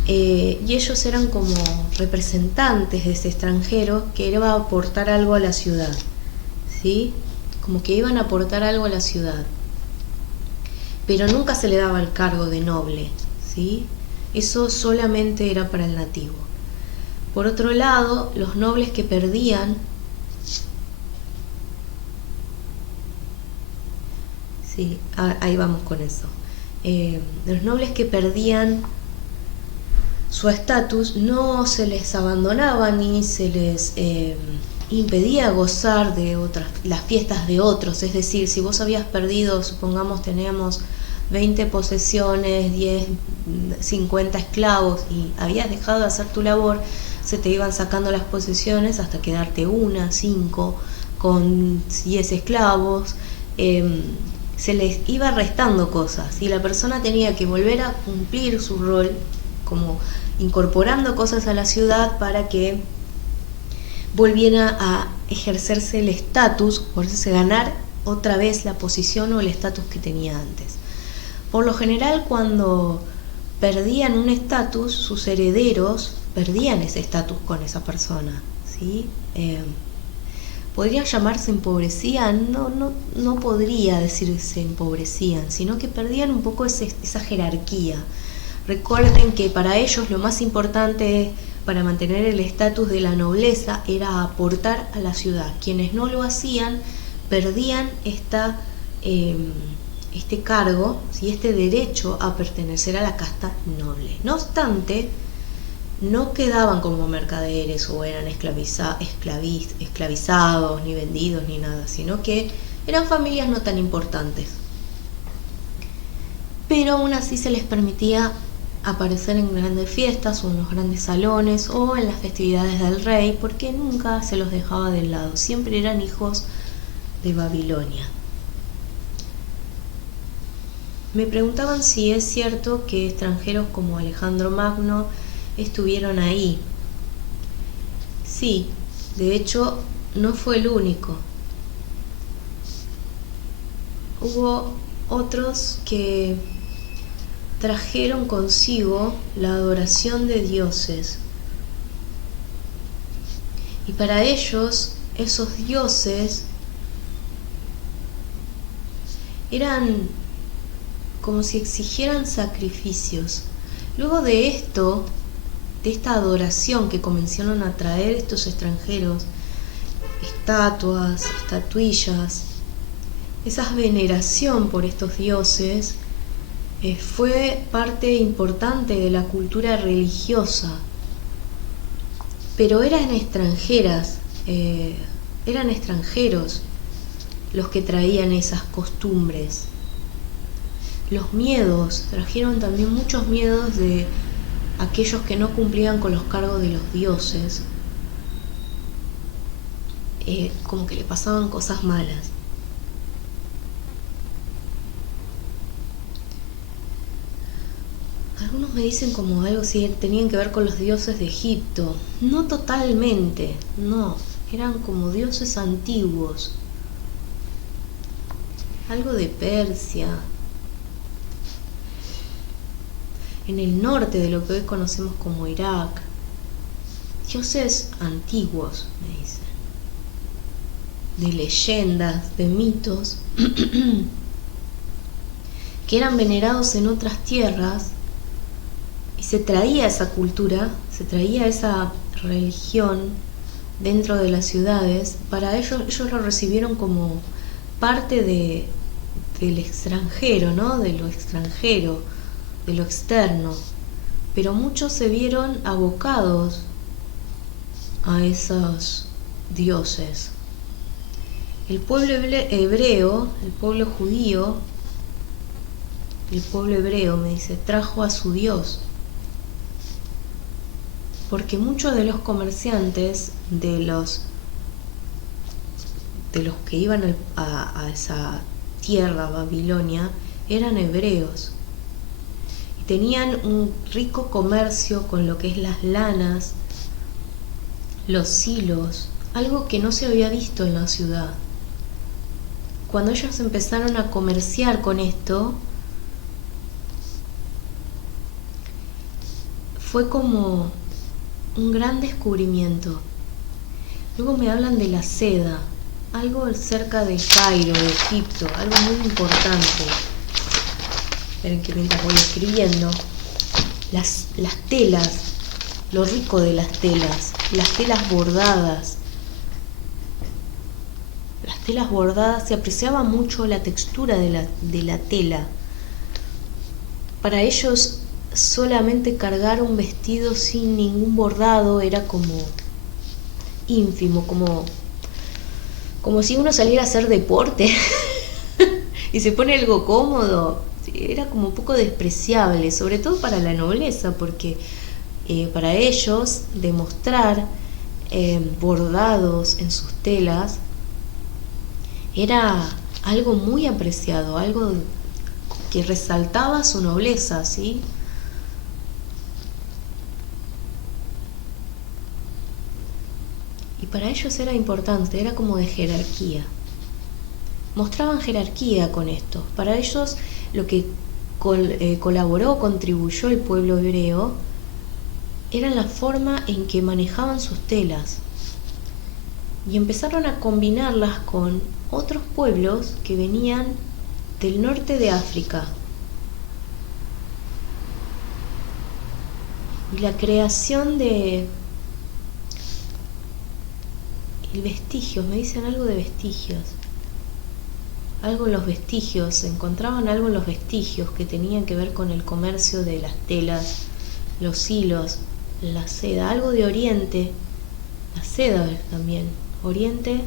y ellos eran como representantes de ese extranjero que iba a aportar algo a la ciudad, ¿sí? Como que iban a aportar algo a la ciudad, pero nunca se le daba el cargo de noble, ¿sí? Eso solamente era para el nativo. Por otro lado, los nobles que perdían, sí, ahí vamos con eso, los nobles que perdían su estatus, no se les abandonaba ni se les impedía gozar de las fiestas de otros. Es decir, si vos habías perdido, supongamos teníamos 20 posesiones, 10, 50 esclavos, y habías dejado de hacer tu labor, se te iban sacando las posesiones hasta quedarte 1, 5, con 10 esclavos. Se les iba restando cosas y la persona tenía que volver a cumplir su rol, como incorporando cosas a la ciudad para que volviera a ejercerse el estatus, por eso ganar otra vez la posición o el estatus que tenía antes. Por lo general, cuando perdían un estatus, sus herederos perdían ese estatus con esa persona, ¿sí? ¿Podrían llamarse empobrecían? No podría decirse empobrecían, sino que perdían un poco esa jerarquía. Recuerden que para ellos lo más importante para mantener el estatus de la nobleza era aportar a la ciudad. Quienes no lo hacían perdían este cargo, ¿sí? Este derecho a pertenecer a la casta noble. No obstante, no quedaban como mercaderes o eran esclavizados, ni vendidos, ni nada, sino que eran familias no tan importantes. Pero aún así se les permitía aparecer en grandes fiestas o en los grandes salones o en las festividades del rey, porque nunca se los dejaba de lado, siempre eran hijos de Babilonia. Me preguntaban si es cierto que extranjeros como Alejandro Magno estuvieron ahí. Sí, de hecho no fue el único. Hubo otros que trajeron consigo la adoración de dioses, y para ellos esos dioses eran como si exigieran sacrificios. Luego de esto, de esta adoración que comenzaron a traer estos extranjeros, estatuas, estatuillas, esa veneración por estos dioses, fue parte importante de la cultura religiosa, pero eran extranjeros los que traían esas costumbres. Los miedos, trajeron también muchos miedos de aquellos que no cumplían con los cargos de los dioses, como que le pasaban cosas malas. Algunos me dicen como algo si tenían que ver con los dioses de Egipto. No totalmente, no, eran como dioses antiguos. Algo de Persia. En el norte de lo que hoy conocemos como Irak. Dioses antiguos, me dicen. De leyendas, de mitos, que eran venerados en otras tierras. Y se traía esa cultura, se traía esa religión dentro de las ciudades. Para ellos lo recibieron como parte del extranjero, ¿no? De lo extranjero, de lo externo. Pero muchos se vieron abocados a esos dioses. El pueblo hebreo, el pueblo judío, el pueblo hebreo, me dice, trajo a su Dios. Porque muchos de los comerciantes, de los que iban a esa tierra, Babilonia, eran hebreos. Y tenían un rico comercio con lo que es las lanas, los hilos, algo que no se había visto en la ciudad. Cuando ellos empezaron a comerciar con esto, fue como un gran descubrimiento. Luego me hablan de la seda, algo cerca del Cairo, de Egipto, algo muy importante. Esperen que mientras voy escribiendo, las telas, lo rico de las telas bordadas. Las telas bordadas, se apreciaba mucho la textura de la tela. Para ellos, solamente cargar un vestido sin ningún bordado era como ínfimo, como si uno saliera a hacer deporte y se pone algo cómodo. Era como un poco despreciable, sobre todo para la nobleza, porque para ellos demostrar bordados en sus telas era algo muy apreciado, algo que resaltaba su nobleza, ¿sí? Y para ellos era importante, era como de jerarquía. Mostraban jerarquía con esto. Para ellos lo que colaboró, contribuyó el pueblo hebreo, era la forma en que manejaban sus telas. Y empezaron a combinarlas con otros pueblos que venían del norte de África. Y la creación de vestigios, me dicen algo de vestigios. Algo en los vestigios, encontraban algo en los vestigios que tenían que ver con el comercio de las telas, los hilos, la seda, algo de Oriente, la seda también, Oriente.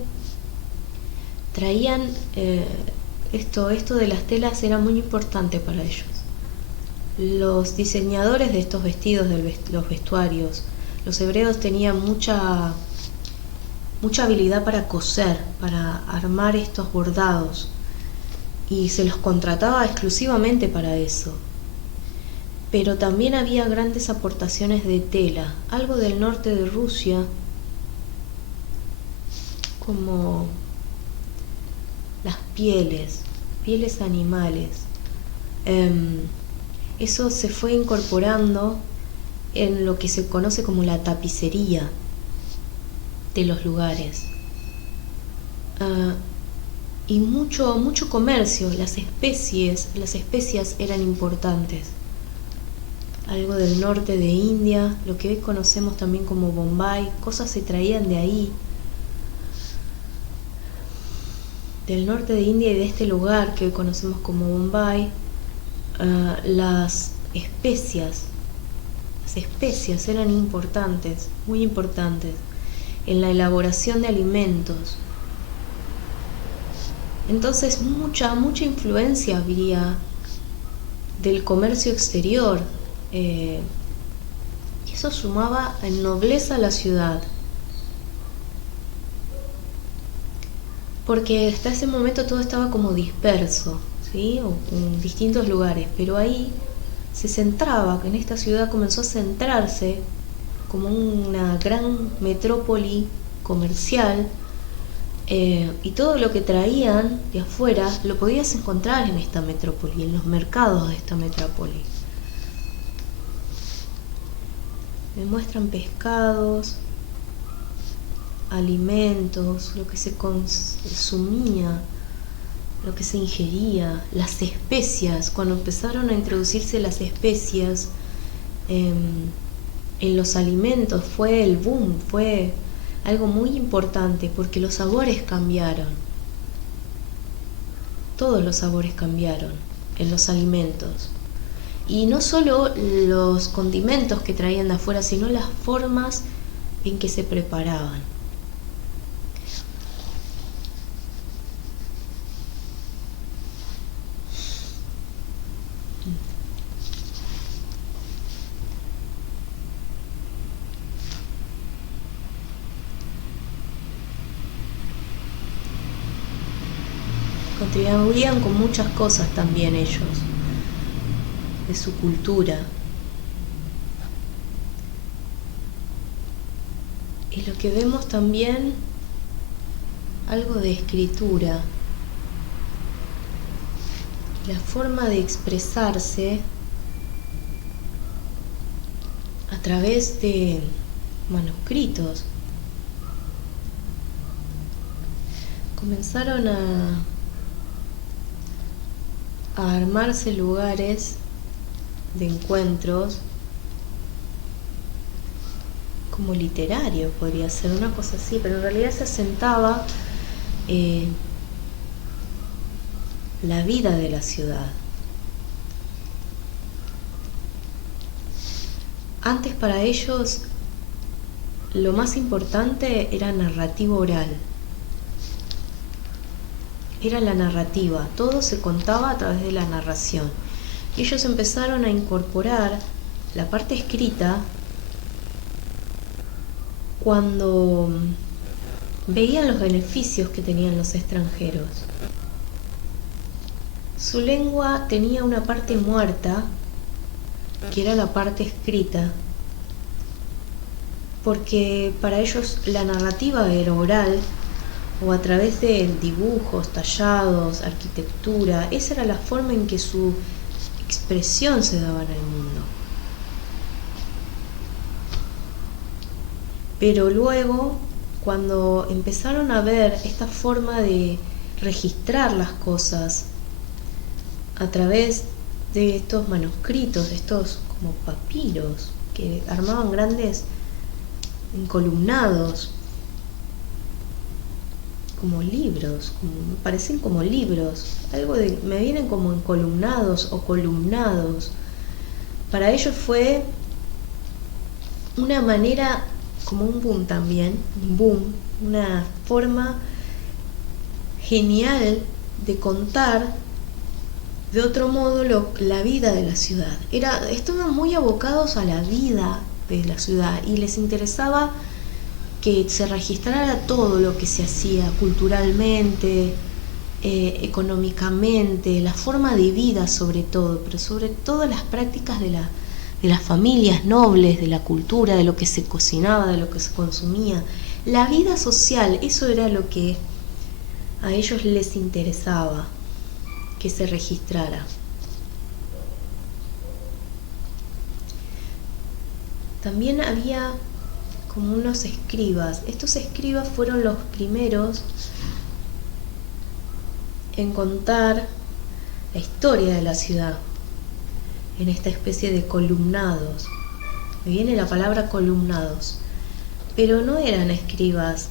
Traían esto de las telas era muy importante para ellos. Los diseñadores de estos vestidos, los vestuarios, los hebreos tenían mucha habilidad para coser, para armar estos bordados, y se los contrataba exclusivamente para eso. Pero también había grandes aportaciones de tela, algo del norte de Rusia, como las pieles animales. Eso se fue incorporando en lo que se conoce como la tapicería de los lugares. Y mucho comercio. Las especias eran importantes. algo del norte de India, lo que hoy conocemos también como Bombay, cosas se traían de ahí, del norte de India y de este lugar que hoy conocemos como Bombay. Las especias eran importantes, muy importantes, en la elaboración de alimentos. Entonces mucha influencia habría del comercio exterior, y eso sumaba en nobleza a la ciudad, porque hasta ese momento todo estaba como disperso, ¿sí? O en distintos lugares, pero ahí se centraba, en esta ciudad comenzó a centrarse como una gran metrópoli comercial, y todo lo que traían de afuera lo podías encontrar en esta metrópoli, en los mercados de esta metrópoli. Me muestran pescados, alimentos, lo que se consumía, lo que se ingería, las especias. Cuando empezaron a introducirse las especias en los alimentos, fue el boom, fue algo muy importante porque los sabores cambiaron. Todos los sabores cambiaron en los alimentos. Y no solo los condimentos que traían de afuera, sino las formas en que se preparaban. Contribuían con muchas cosas también ellos, de su cultura. Y lo que vemos también, algo de escritura, la forma de expresarse a través de manuscritos. Comenzaron a armarse lugares de encuentros como literario, podría ser una cosa así, pero en realidad se asentaba la vida de la ciudad. Antes para ellos lo más importante era narrativa oral. Era la narrativa, todo se contaba a través de la narración. Y ellos empezaron a incorporar la parte escrita cuando veían los beneficios que tenían los extranjeros. Su lengua tenía una parte muerta, que era la parte escrita, porque para ellos la narrativa era oral, o a través de dibujos, tallados, arquitectura. Esa era la forma en que su expresión se daba en el mundo. Pero luego, cuando empezaron a ver esta forma de registrar las cosas a través de estos manuscritos, estos como papiros, que armaban grandes encolumnados, como libros, parecen como libros, me vienen como encolumnados o columnados. Para ellos fue una manera, como un boom también, una forma genial de contar de otro modo la vida de la ciudad. Estaban muy abocados a la vida de la ciudad y les interesaba que se registrara todo lo que se hacía culturalmente, económicamente, la forma de vida sobre todo, pero sobre todo las prácticas de las familias nobles, de la cultura, de lo que se cocinaba, de lo que se consumía. La vida social, eso era lo que a ellos les interesaba que se registrara. También había como unos escribas. Estos escribas fueron los primeros en contar la historia de la ciudad. en esta especie de columnados. Me viene la palabra columnados, pero no eran escribas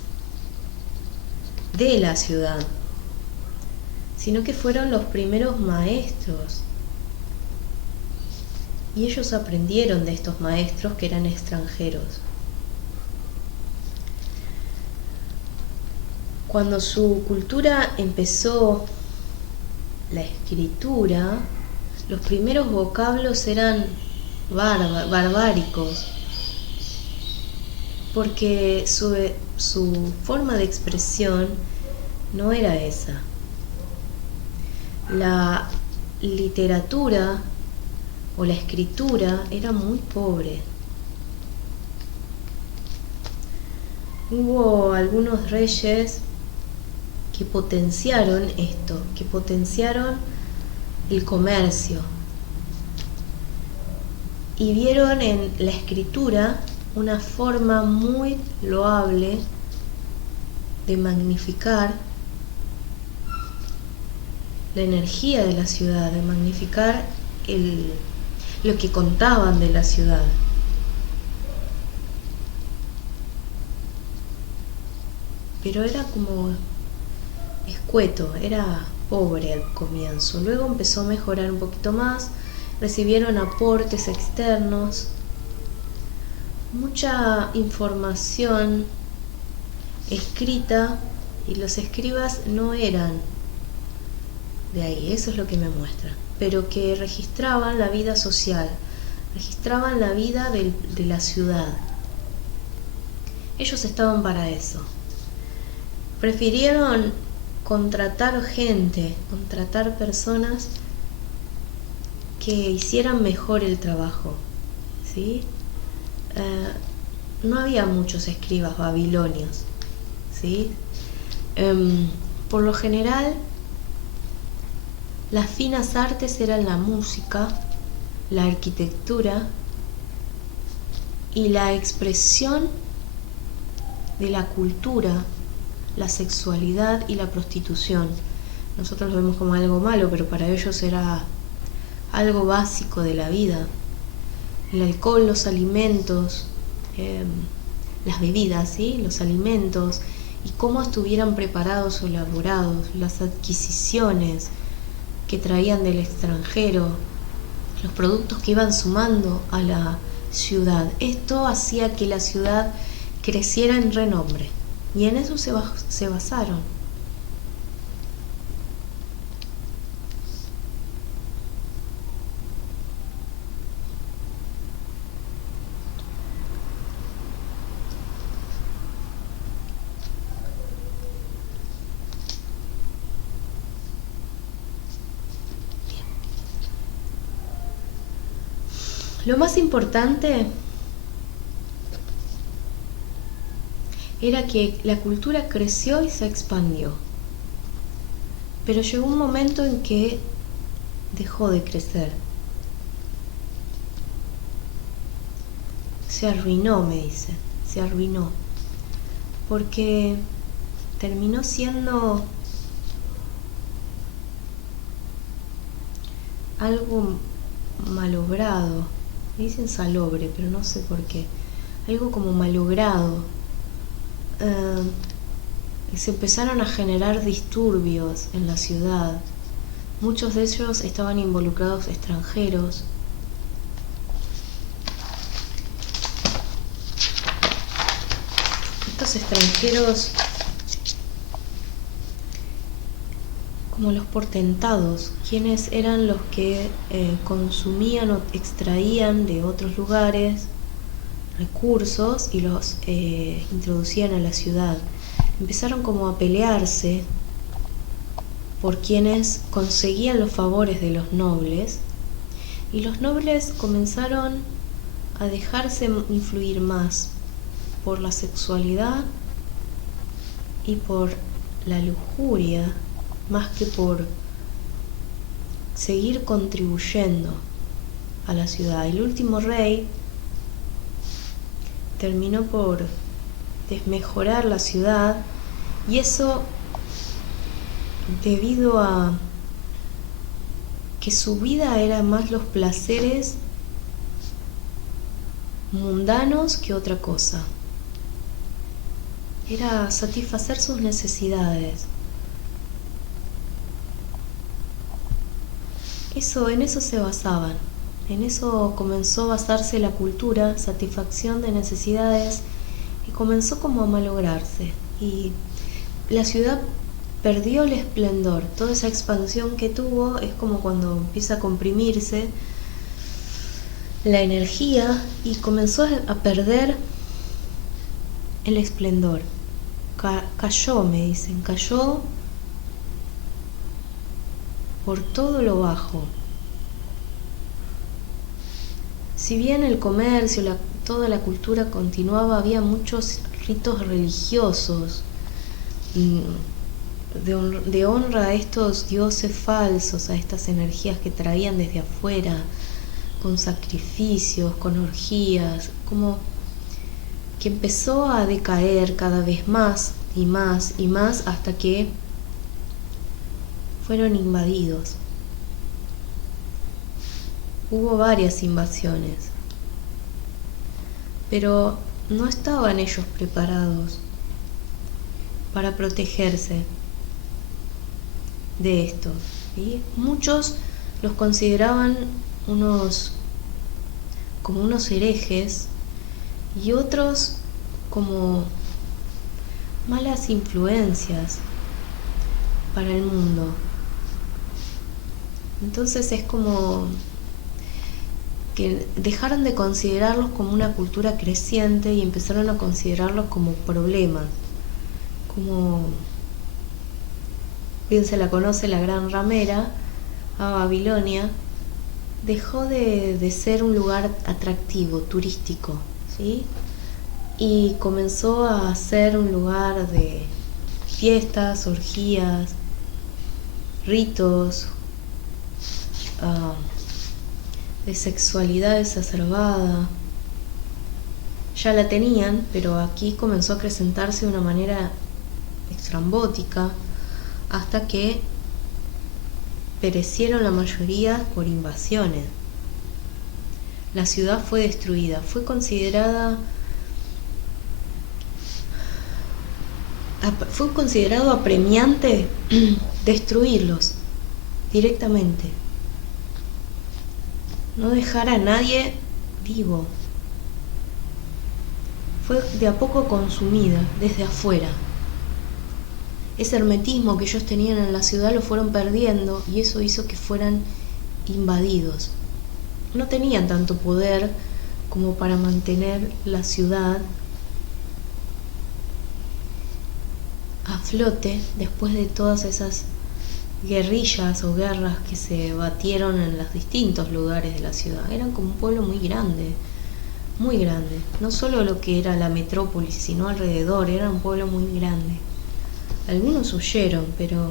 de la ciudad, sino que fueron los primeros maestros. Y ellos aprendieron de estos maestros que eran extranjeros. Cuando su cultura empezó la escritura, los primeros vocablos eran barbáricos, porque su forma de expresión no era esa. La literatura o la escritura era muy pobre. Hubo algunos reyes que potenciaron esto, que potenciaron el comercio y vieron en la escritura una forma muy loable de magnificar la energía de la ciudad, de magnificar lo que contaban de la ciudad. Pero era como escueto, era pobre al comienzo. Luego empezó a mejorar un poquito más, recibieron aportes externos, mucha información escrita, y los escribas no eran de ahí, eso es lo que me muestra, pero que registraban la vida social, registraban la vida de la ciudad. Ellos estaban para eso. Prefirieron contratar gente, contratar personas que hicieran mejor el trabajo, ¿sí? No había muchos escribas babilonios, ¿sí? Por lo general, las finas artes eran la música, la arquitectura y la expresión de la cultura, la sexualidad y la prostitución. Nosotros lo vemos como algo malo, pero para ellos era algo básico de la vida. El alcohol, los alimentos, las bebidas, ¿sí? Los alimentos y cómo estuvieran preparados o elaborados, las adquisiciones que traían del extranjero, los productos que iban sumando a la ciudad. Esto hacía que la ciudad creciera en renombre, y en eso se basaron. Lo más importante era que la cultura creció y se expandió, pero llegó un momento en que dejó de crecer. Se arruinó, me dice, se arruinó, porque terminó siendo algo malogrado. Me dicen salobre, pero no sé por qué. Algo como malogrado. Se empezaron a generar disturbios en la ciudad. Muchos de ellos estaban involucrados extranjeros. Estos extranjeros, como los portentados, quienes eran los que consumían o extraían de otros lugares recursos y los introducían a la ciudad. Empezaron como a pelearse por quienes conseguían los favores de los nobles, y los nobles comenzaron a dejarse influir más por la sexualidad y por la lujuria, más que por seguir contribuyendo a la ciudad. El último rey terminó por desmejorar la ciudad, y eso debido a que su vida era más los placeres mundanos que otra cosa. Era satisfacer sus necesidades. En eso se basaban. En eso comenzó a basarse la cultura, satisfacción de necesidades, y comenzó como a malograrse. Y la ciudad perdió el esplendor. Toda esa expansión que tuvo es como cuando empieza a comprimirse la energía y comenzó a perder el esplendor. Cayó, me dicen, cayó por todo lo bajo. Si bien el comercio, toda la cultura continuaba, había muchos ritos religiosos de honra a estos dioses falsos, a estas energías que traían desde afuera, con sacrificios, con orgías, como que empezó a decaer cada vez más y más y más hasta que fueron invadidos. Hubo varias invasiones, pero no estaban ellos preparados para protegerse de esto, ¿sí? Muchos los consideraban como unos herejes y otros como malas influencias para el mundo. Entonces es como que dejaron de considerarlos como una cultura creciente y empezaron a considerarlos como problemas, como bien se la conoce, la gran ramera a Babilonia dejó de ser un lugar atractivo, turístico, ¿sí? Y comenzó a ser un lugar de fiestas, orgías, ritos, de sexualidad exacerbada. Ya la tenían, pero aquí comenzó a acrecentarse de una manera estrambótica hasta que perecieron la mayoría por invasiones. La ciudad fue destruida, fue considerado apremiante destruirlos directamente, no dejar a nadie vivo. Fue de a poco consumida desde afuera. Ese hermetismo que ellos tenían en la ciudad lo fueron perdiendo y eso hizo que fueran invadidos. No tenían tanto poder como para mantener la ciudad a flote después de todas esas guerrillas o guerras que se batieron en los distintos lugares de la ciudad. Eran como un pueblo muy grande, no solo lo que era la metrópolis, sino alrededor, era un pueblo muy grande. Algunos huyeron, pero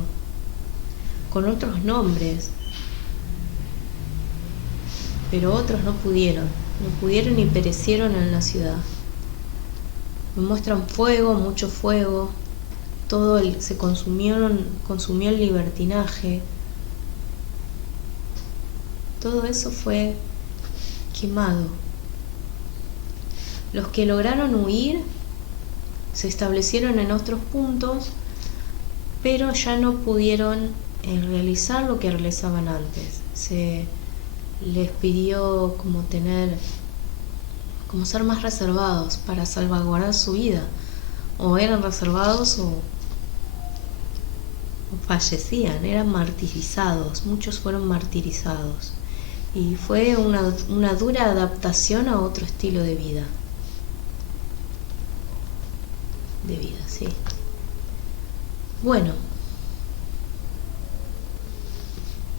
con otros nombres, pero otros no pudieron y perecieron en la ciudad. Me muestran fuego, mucho fuego, se consumió el libertinaje, todo eso fue quemado. Los que lograron huir se establecieron en otros puntos, pero ya no pudieron realizar lo que realizaban antes. Se les pidió como ser más reservados para salvaguardar su vida, o eran reservados o fallecían, eran martirizados, muchos fueron martirizados, y fue una dura adaptación a otro estilo de vida, sí. Bueno,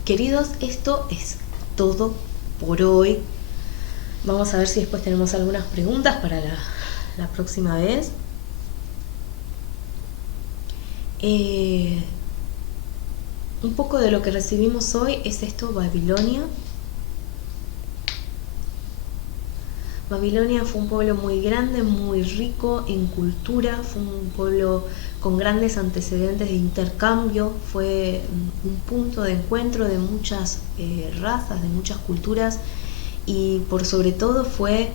queridos, esto es todo por hoy. Vamos a ver si después tenemos algunas preguntas para la próxima vez. Un poco de lo que recibimos hoy es esto: Babilonia. Babilonia fue un pueblo muy grande, muy rico en cultura, fue un pueblo con grandes antecedentes de intercambio, fue un punto de encuentro de muchas razas, de muchas culturas, y por sobre todo fue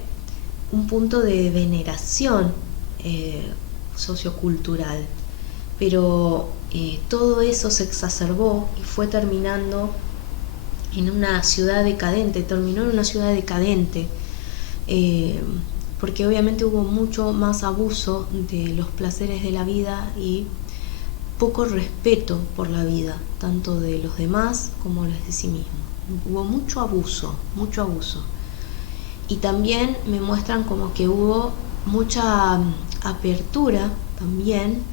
un punto de veneración sociocultural. Pero todo eso se exacerbó y fue terminando en una ciudad decadente, terminó en una ciudad decadente, porque obviamente hubo mucho más abuso de los placeres de la vida y poco respeto por la vida, tanto de los demás como los de sí mismos. Hubo mucho abuso, mucho abuso. Y también me muestran como que hubo mucha apertura también,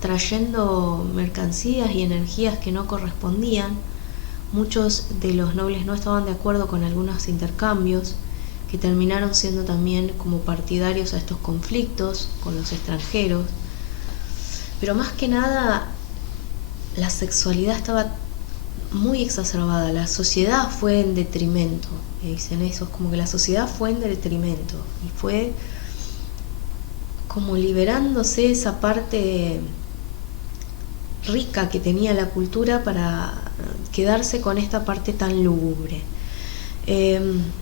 trayendo mercancías y energías que no correspondían. Muchos de los nobles no estaban de acuerdo con algunos intercambios que terminaron siendo también como partidarios a estos conflictos con los extranjeros. Pero más que nada, la sexualidad estaba muy exacerbada, la sociedad fue en detrimento, dicen eso, es como que la sociedad fue en detrimento y fue como liberándose esa parte rica que tenía la cultura para quedarse con esta parte tan lúgubre.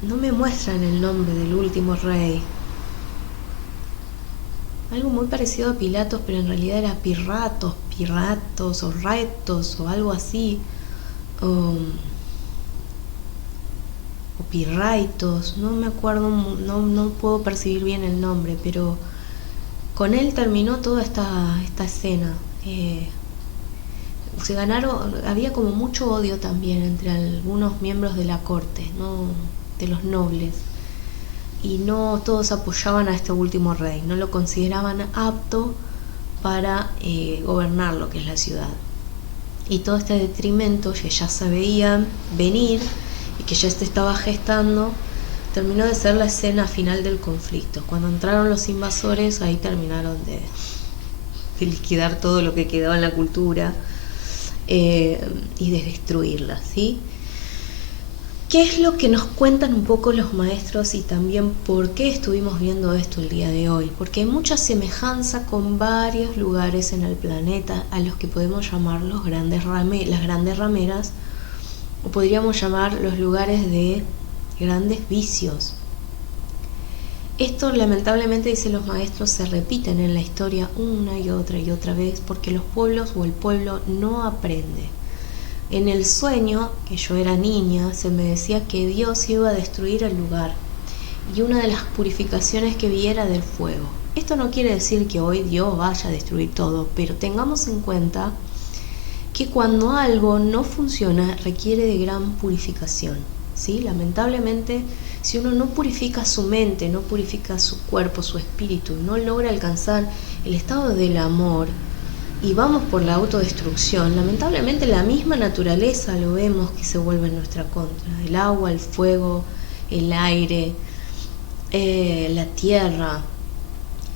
No me muestran el nombre del último rey. Algo muy parecido a Pilatos, pero en realidad era Pirratos o Retos o algo así. O Pirraitos, no me acuerdo, no puedo percibir bien el nombre, pero con él terminó toda esta escena. Se ganaron, había como mucho odio también entre algunos miembros de la corte, ¿no? De los nobles, y no todos apoyaban a este último rey, no lo consideraban apto para gobernar lo que es la ciudad. Y todo este detrimento que ya se veía venir y que ya se estaba gestando, terminó de ser la escena final del conflicto. Cuando entraron los invasores, ahí terminaron de liquidar todo lo que quedaba en la cultura y de destruirla, ¿sí? ¿Qué es lo que nos cuentan un poco los maestros y también por qué estuvimos viendo esto el día de hoy? Porque hay mucha semejanza con varios lugares en el planeta a los que podemos llamar las grandes rameras, o podríamos llamar los lugares de grandes vicios. Esto lamentablemente, dicen los maestros, se repiten en la historia una y otra vez porque los pueblos o el pueblo no aprende. En el sueño, que yo era niña, se me decía que Dios iba a destruir el lugar y una de las purificaciones que vi era del fuego. Esto no quiere decir que hoy Dios vaya a destruir todo, pero tengamos en cuenta que cuando algo no funciona requiere de gran purificación, ¿sí? Lamentablemente, si uno no purifica su mente, no purifica su cuerpo, su espíritu, no logra alcanzar el estado del amor, y vamos por la autodestrucción, lamentablemente la misma naturaleza lo vemos que se vuelve en nuestra contra. El agua, el fuego, el aire, la tierra.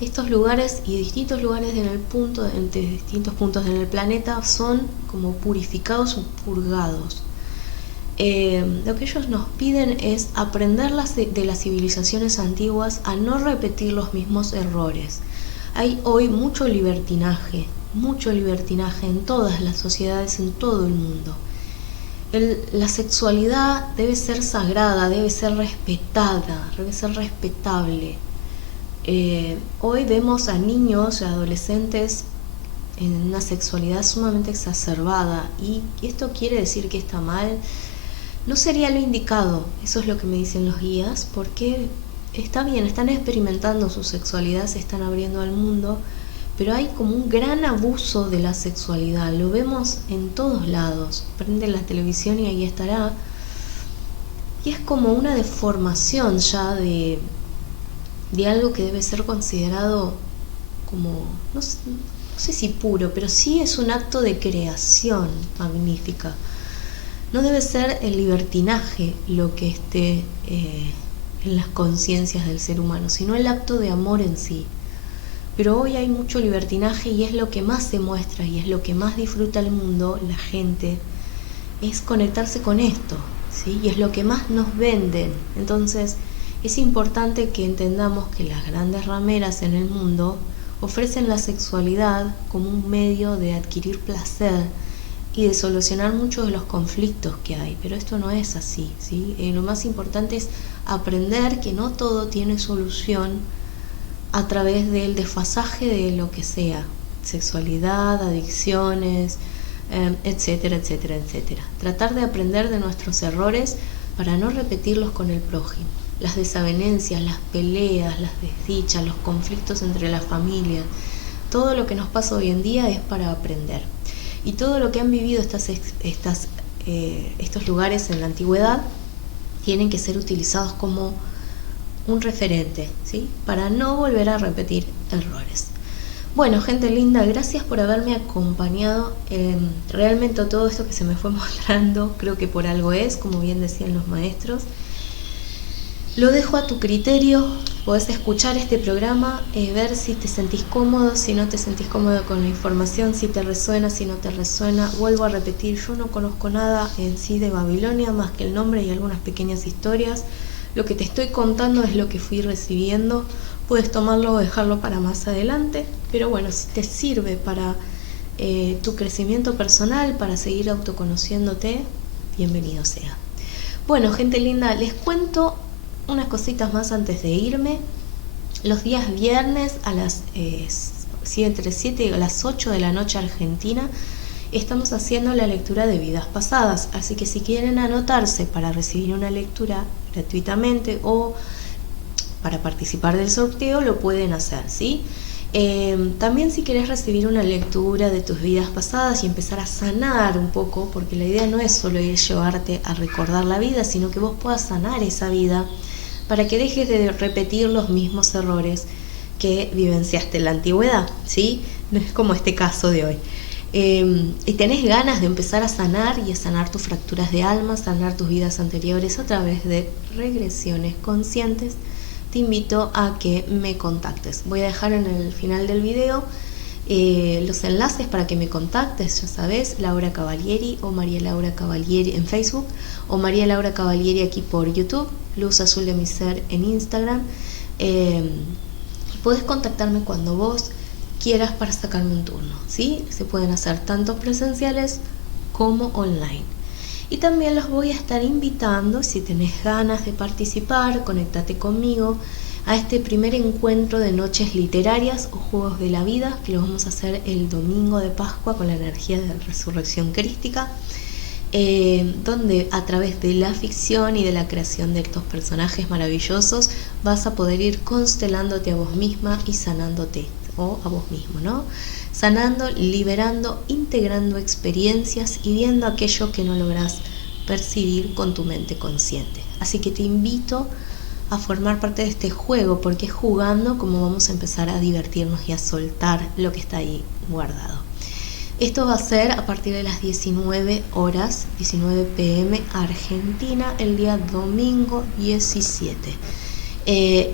Estos lugares y distintos lugares entre distintos puntos en el planeta son como purificados o purgados. Lo que ellos nos piden es aprender de las civilizaciones antiguas a no repetir los mismos errores. Hay hoy mucho libertinaje en todas las sociedades, en todo el mundo. La sexualidad debe ser sagrada, debe ser respetada, debe ser respetable. Hoy vemos a niños y adolescentes en una sexualidad sumamente exacerbada, y esto quiere decir que está mal. No sería lo indicado, eso es lo que me dicen los guías, porque está bien, están experimentando su sexualidad, se están abriendo al mundo, pero hay como un gran abuso de la sexualidad, lo vemos en todos lados. Prende la televisión y ahí estará, y es como una deformación ya de algo que debe ser considerado como, no sé si puro, pero sí es un acto de creación magnífica. No debe ser el libertinaje lo que esté en las conciencias del ser humano, sino el acto de amor en sí. Pero hoy hay mucho libertinaje y es lo que más se muestra y es lo que más disfruta el mundo, la gente, es conectarse con esto, ¿sí? Y es lo que más nos venden. Entonces, es importante que entendamos que las grandes rameras en el mundo ofrecen la sexualidad como un medio de adquirir placer y de solucionar muchos de los conflictos que hay, pero esto no es así, ¿sí? Lo más importante es aprender que no todo tiene solución a través del desfasaje de lo que sea, sexualidad, adicciones, etcétera, etcétera, etcétera. Tratar de aprender de nuestros errores para no repetirlos con el prójimo. Las desavenencias, las peleas, las desdichas, los conflictos entre las familias, todo lo que nos pasa hoy en día es para aprender. Y todo lo que han vivido estos lugares en la antigüedad tienen que ser utilizados como un referente, ¿sí? Para no volver a repetir errores. Bueno, gente linda, gracias por haberme acompañado. Realmente todo esto que se me fue mostrando, creo que por algo es, como bien decían los maestros. Lo dejo a tu criterio, podés escuchar este programa, ver si te sentís cómodo, si no te sentís cómodo con la información, si te resuena, si no te resuena. Vuelvo a repetir, yo no conozco nada en sí de Babilonia, más que el nombre y algunas pequeñas historias. Lo que te estoy contando es lo que fui recibiendo. Puedes tomarlo o dejarlo para más adelante, pero bueno, si te sirve para tu crecimiento personal, para seguir autoconociéndote, bienvenido sea. Bueno, gente linda, les cuento unas cositas más antes de irme. Los días viernes a las entre 7 y a las 8 de la noche Argentina estamos haciendo la lectura de vidas pasadas, así que si quieren anotarse para recibir una lectura gratuitamente o para participar del sorteo lo pueden hacer, ¿sí? También si querés recibir una lectura de tus vidas pasadas y empezar a sanar un poco, porque la idea no es solo llevarte a recordar la vida, sino que vos puedas sanar esa vida para que dejes de repetir los mismos errores que vivenciaste en la antigüedad, ¿sí? No es como este caso de hoy. Y tenés ganas de empezar a sanar y a sanar tus fracturas de alma, sanar tus vidas anteriores a través de regresiones conscientes, te invito a que me contactes. Voy a dejar en el final del video los enlaces para que me contactes, ya sabes, Laura Cavalieri o María Laura Cavalieri en Facebook o María Laura Cavalieri aquí por YouTube, Luz Azul de mi Ser en Instagram. Podés contactarme cuando vos quieras para sacarme un turno, ¿sí? Se pueden hacer tanto presenciales como online. Y también los voy a estar invitando, si tenés ganas de participar, conéctate conmigo a este primer encuentro de noches literarias o juegos de la vida, que lo vamos a hacer el domingo de Pascua con la energía de la resurrección crística, donde a través de la ficción y de la creación de estos personajes maravillosos vas a poder ir constelándote a vos misma y sanándote, o a vos mismo, ¿no? Sanando, liberando, integrando experiencias y viendo aquello que no lográs percibir con tu mente consciente. Así que te invito a formar parte de este juego, porque es jugando como vamos a empezar a divertirnos y a soltar lo que está ahí guardado. Esto va a ser a partir de las 19 horas, 19 p.m. Argentina, el día domingo 17.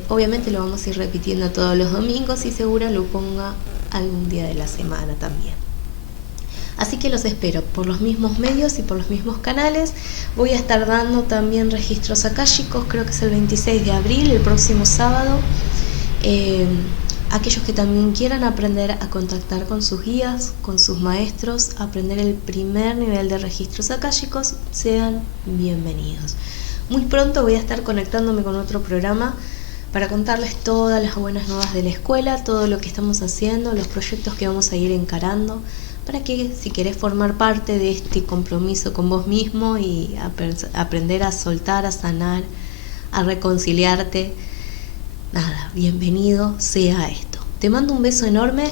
Obviamente lo vamos a ir repitiendo todos los domingos y seguro lo ponga algún día de la semana también. Así que los espero por los mismos medios y por los mismos canales. Voy a estar dando también registros akáshicos, creo que es el 26 de abril, el próximo sábado. Aquellos que también quieran aprender a contactar con sus guías, con sus maestros, aprender el primer nivel de registros akáshicos, sean bienvenidos. Muy pronto voy a estar conectándome con otro programa para contarles todas las buenas nuevas de la escuela, todo lo que estamos haciendo, los proyectos que vamos a ir encarando, para que si querés formar parte de este compromiso con vos mismo y aprender a soltar, a sanar, a reconciliarte, nada, bienvenido sea esto. Te mando un beso enorme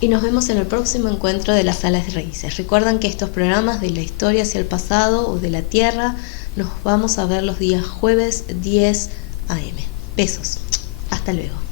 y nos vemos en el próximo encuentro de las Salas de Raíces. Recuerdan que estos programas de la historia hacia el pasado o de la tierra nos vamos a ver los días jueves 10 a.m. Besos. Hasta luego.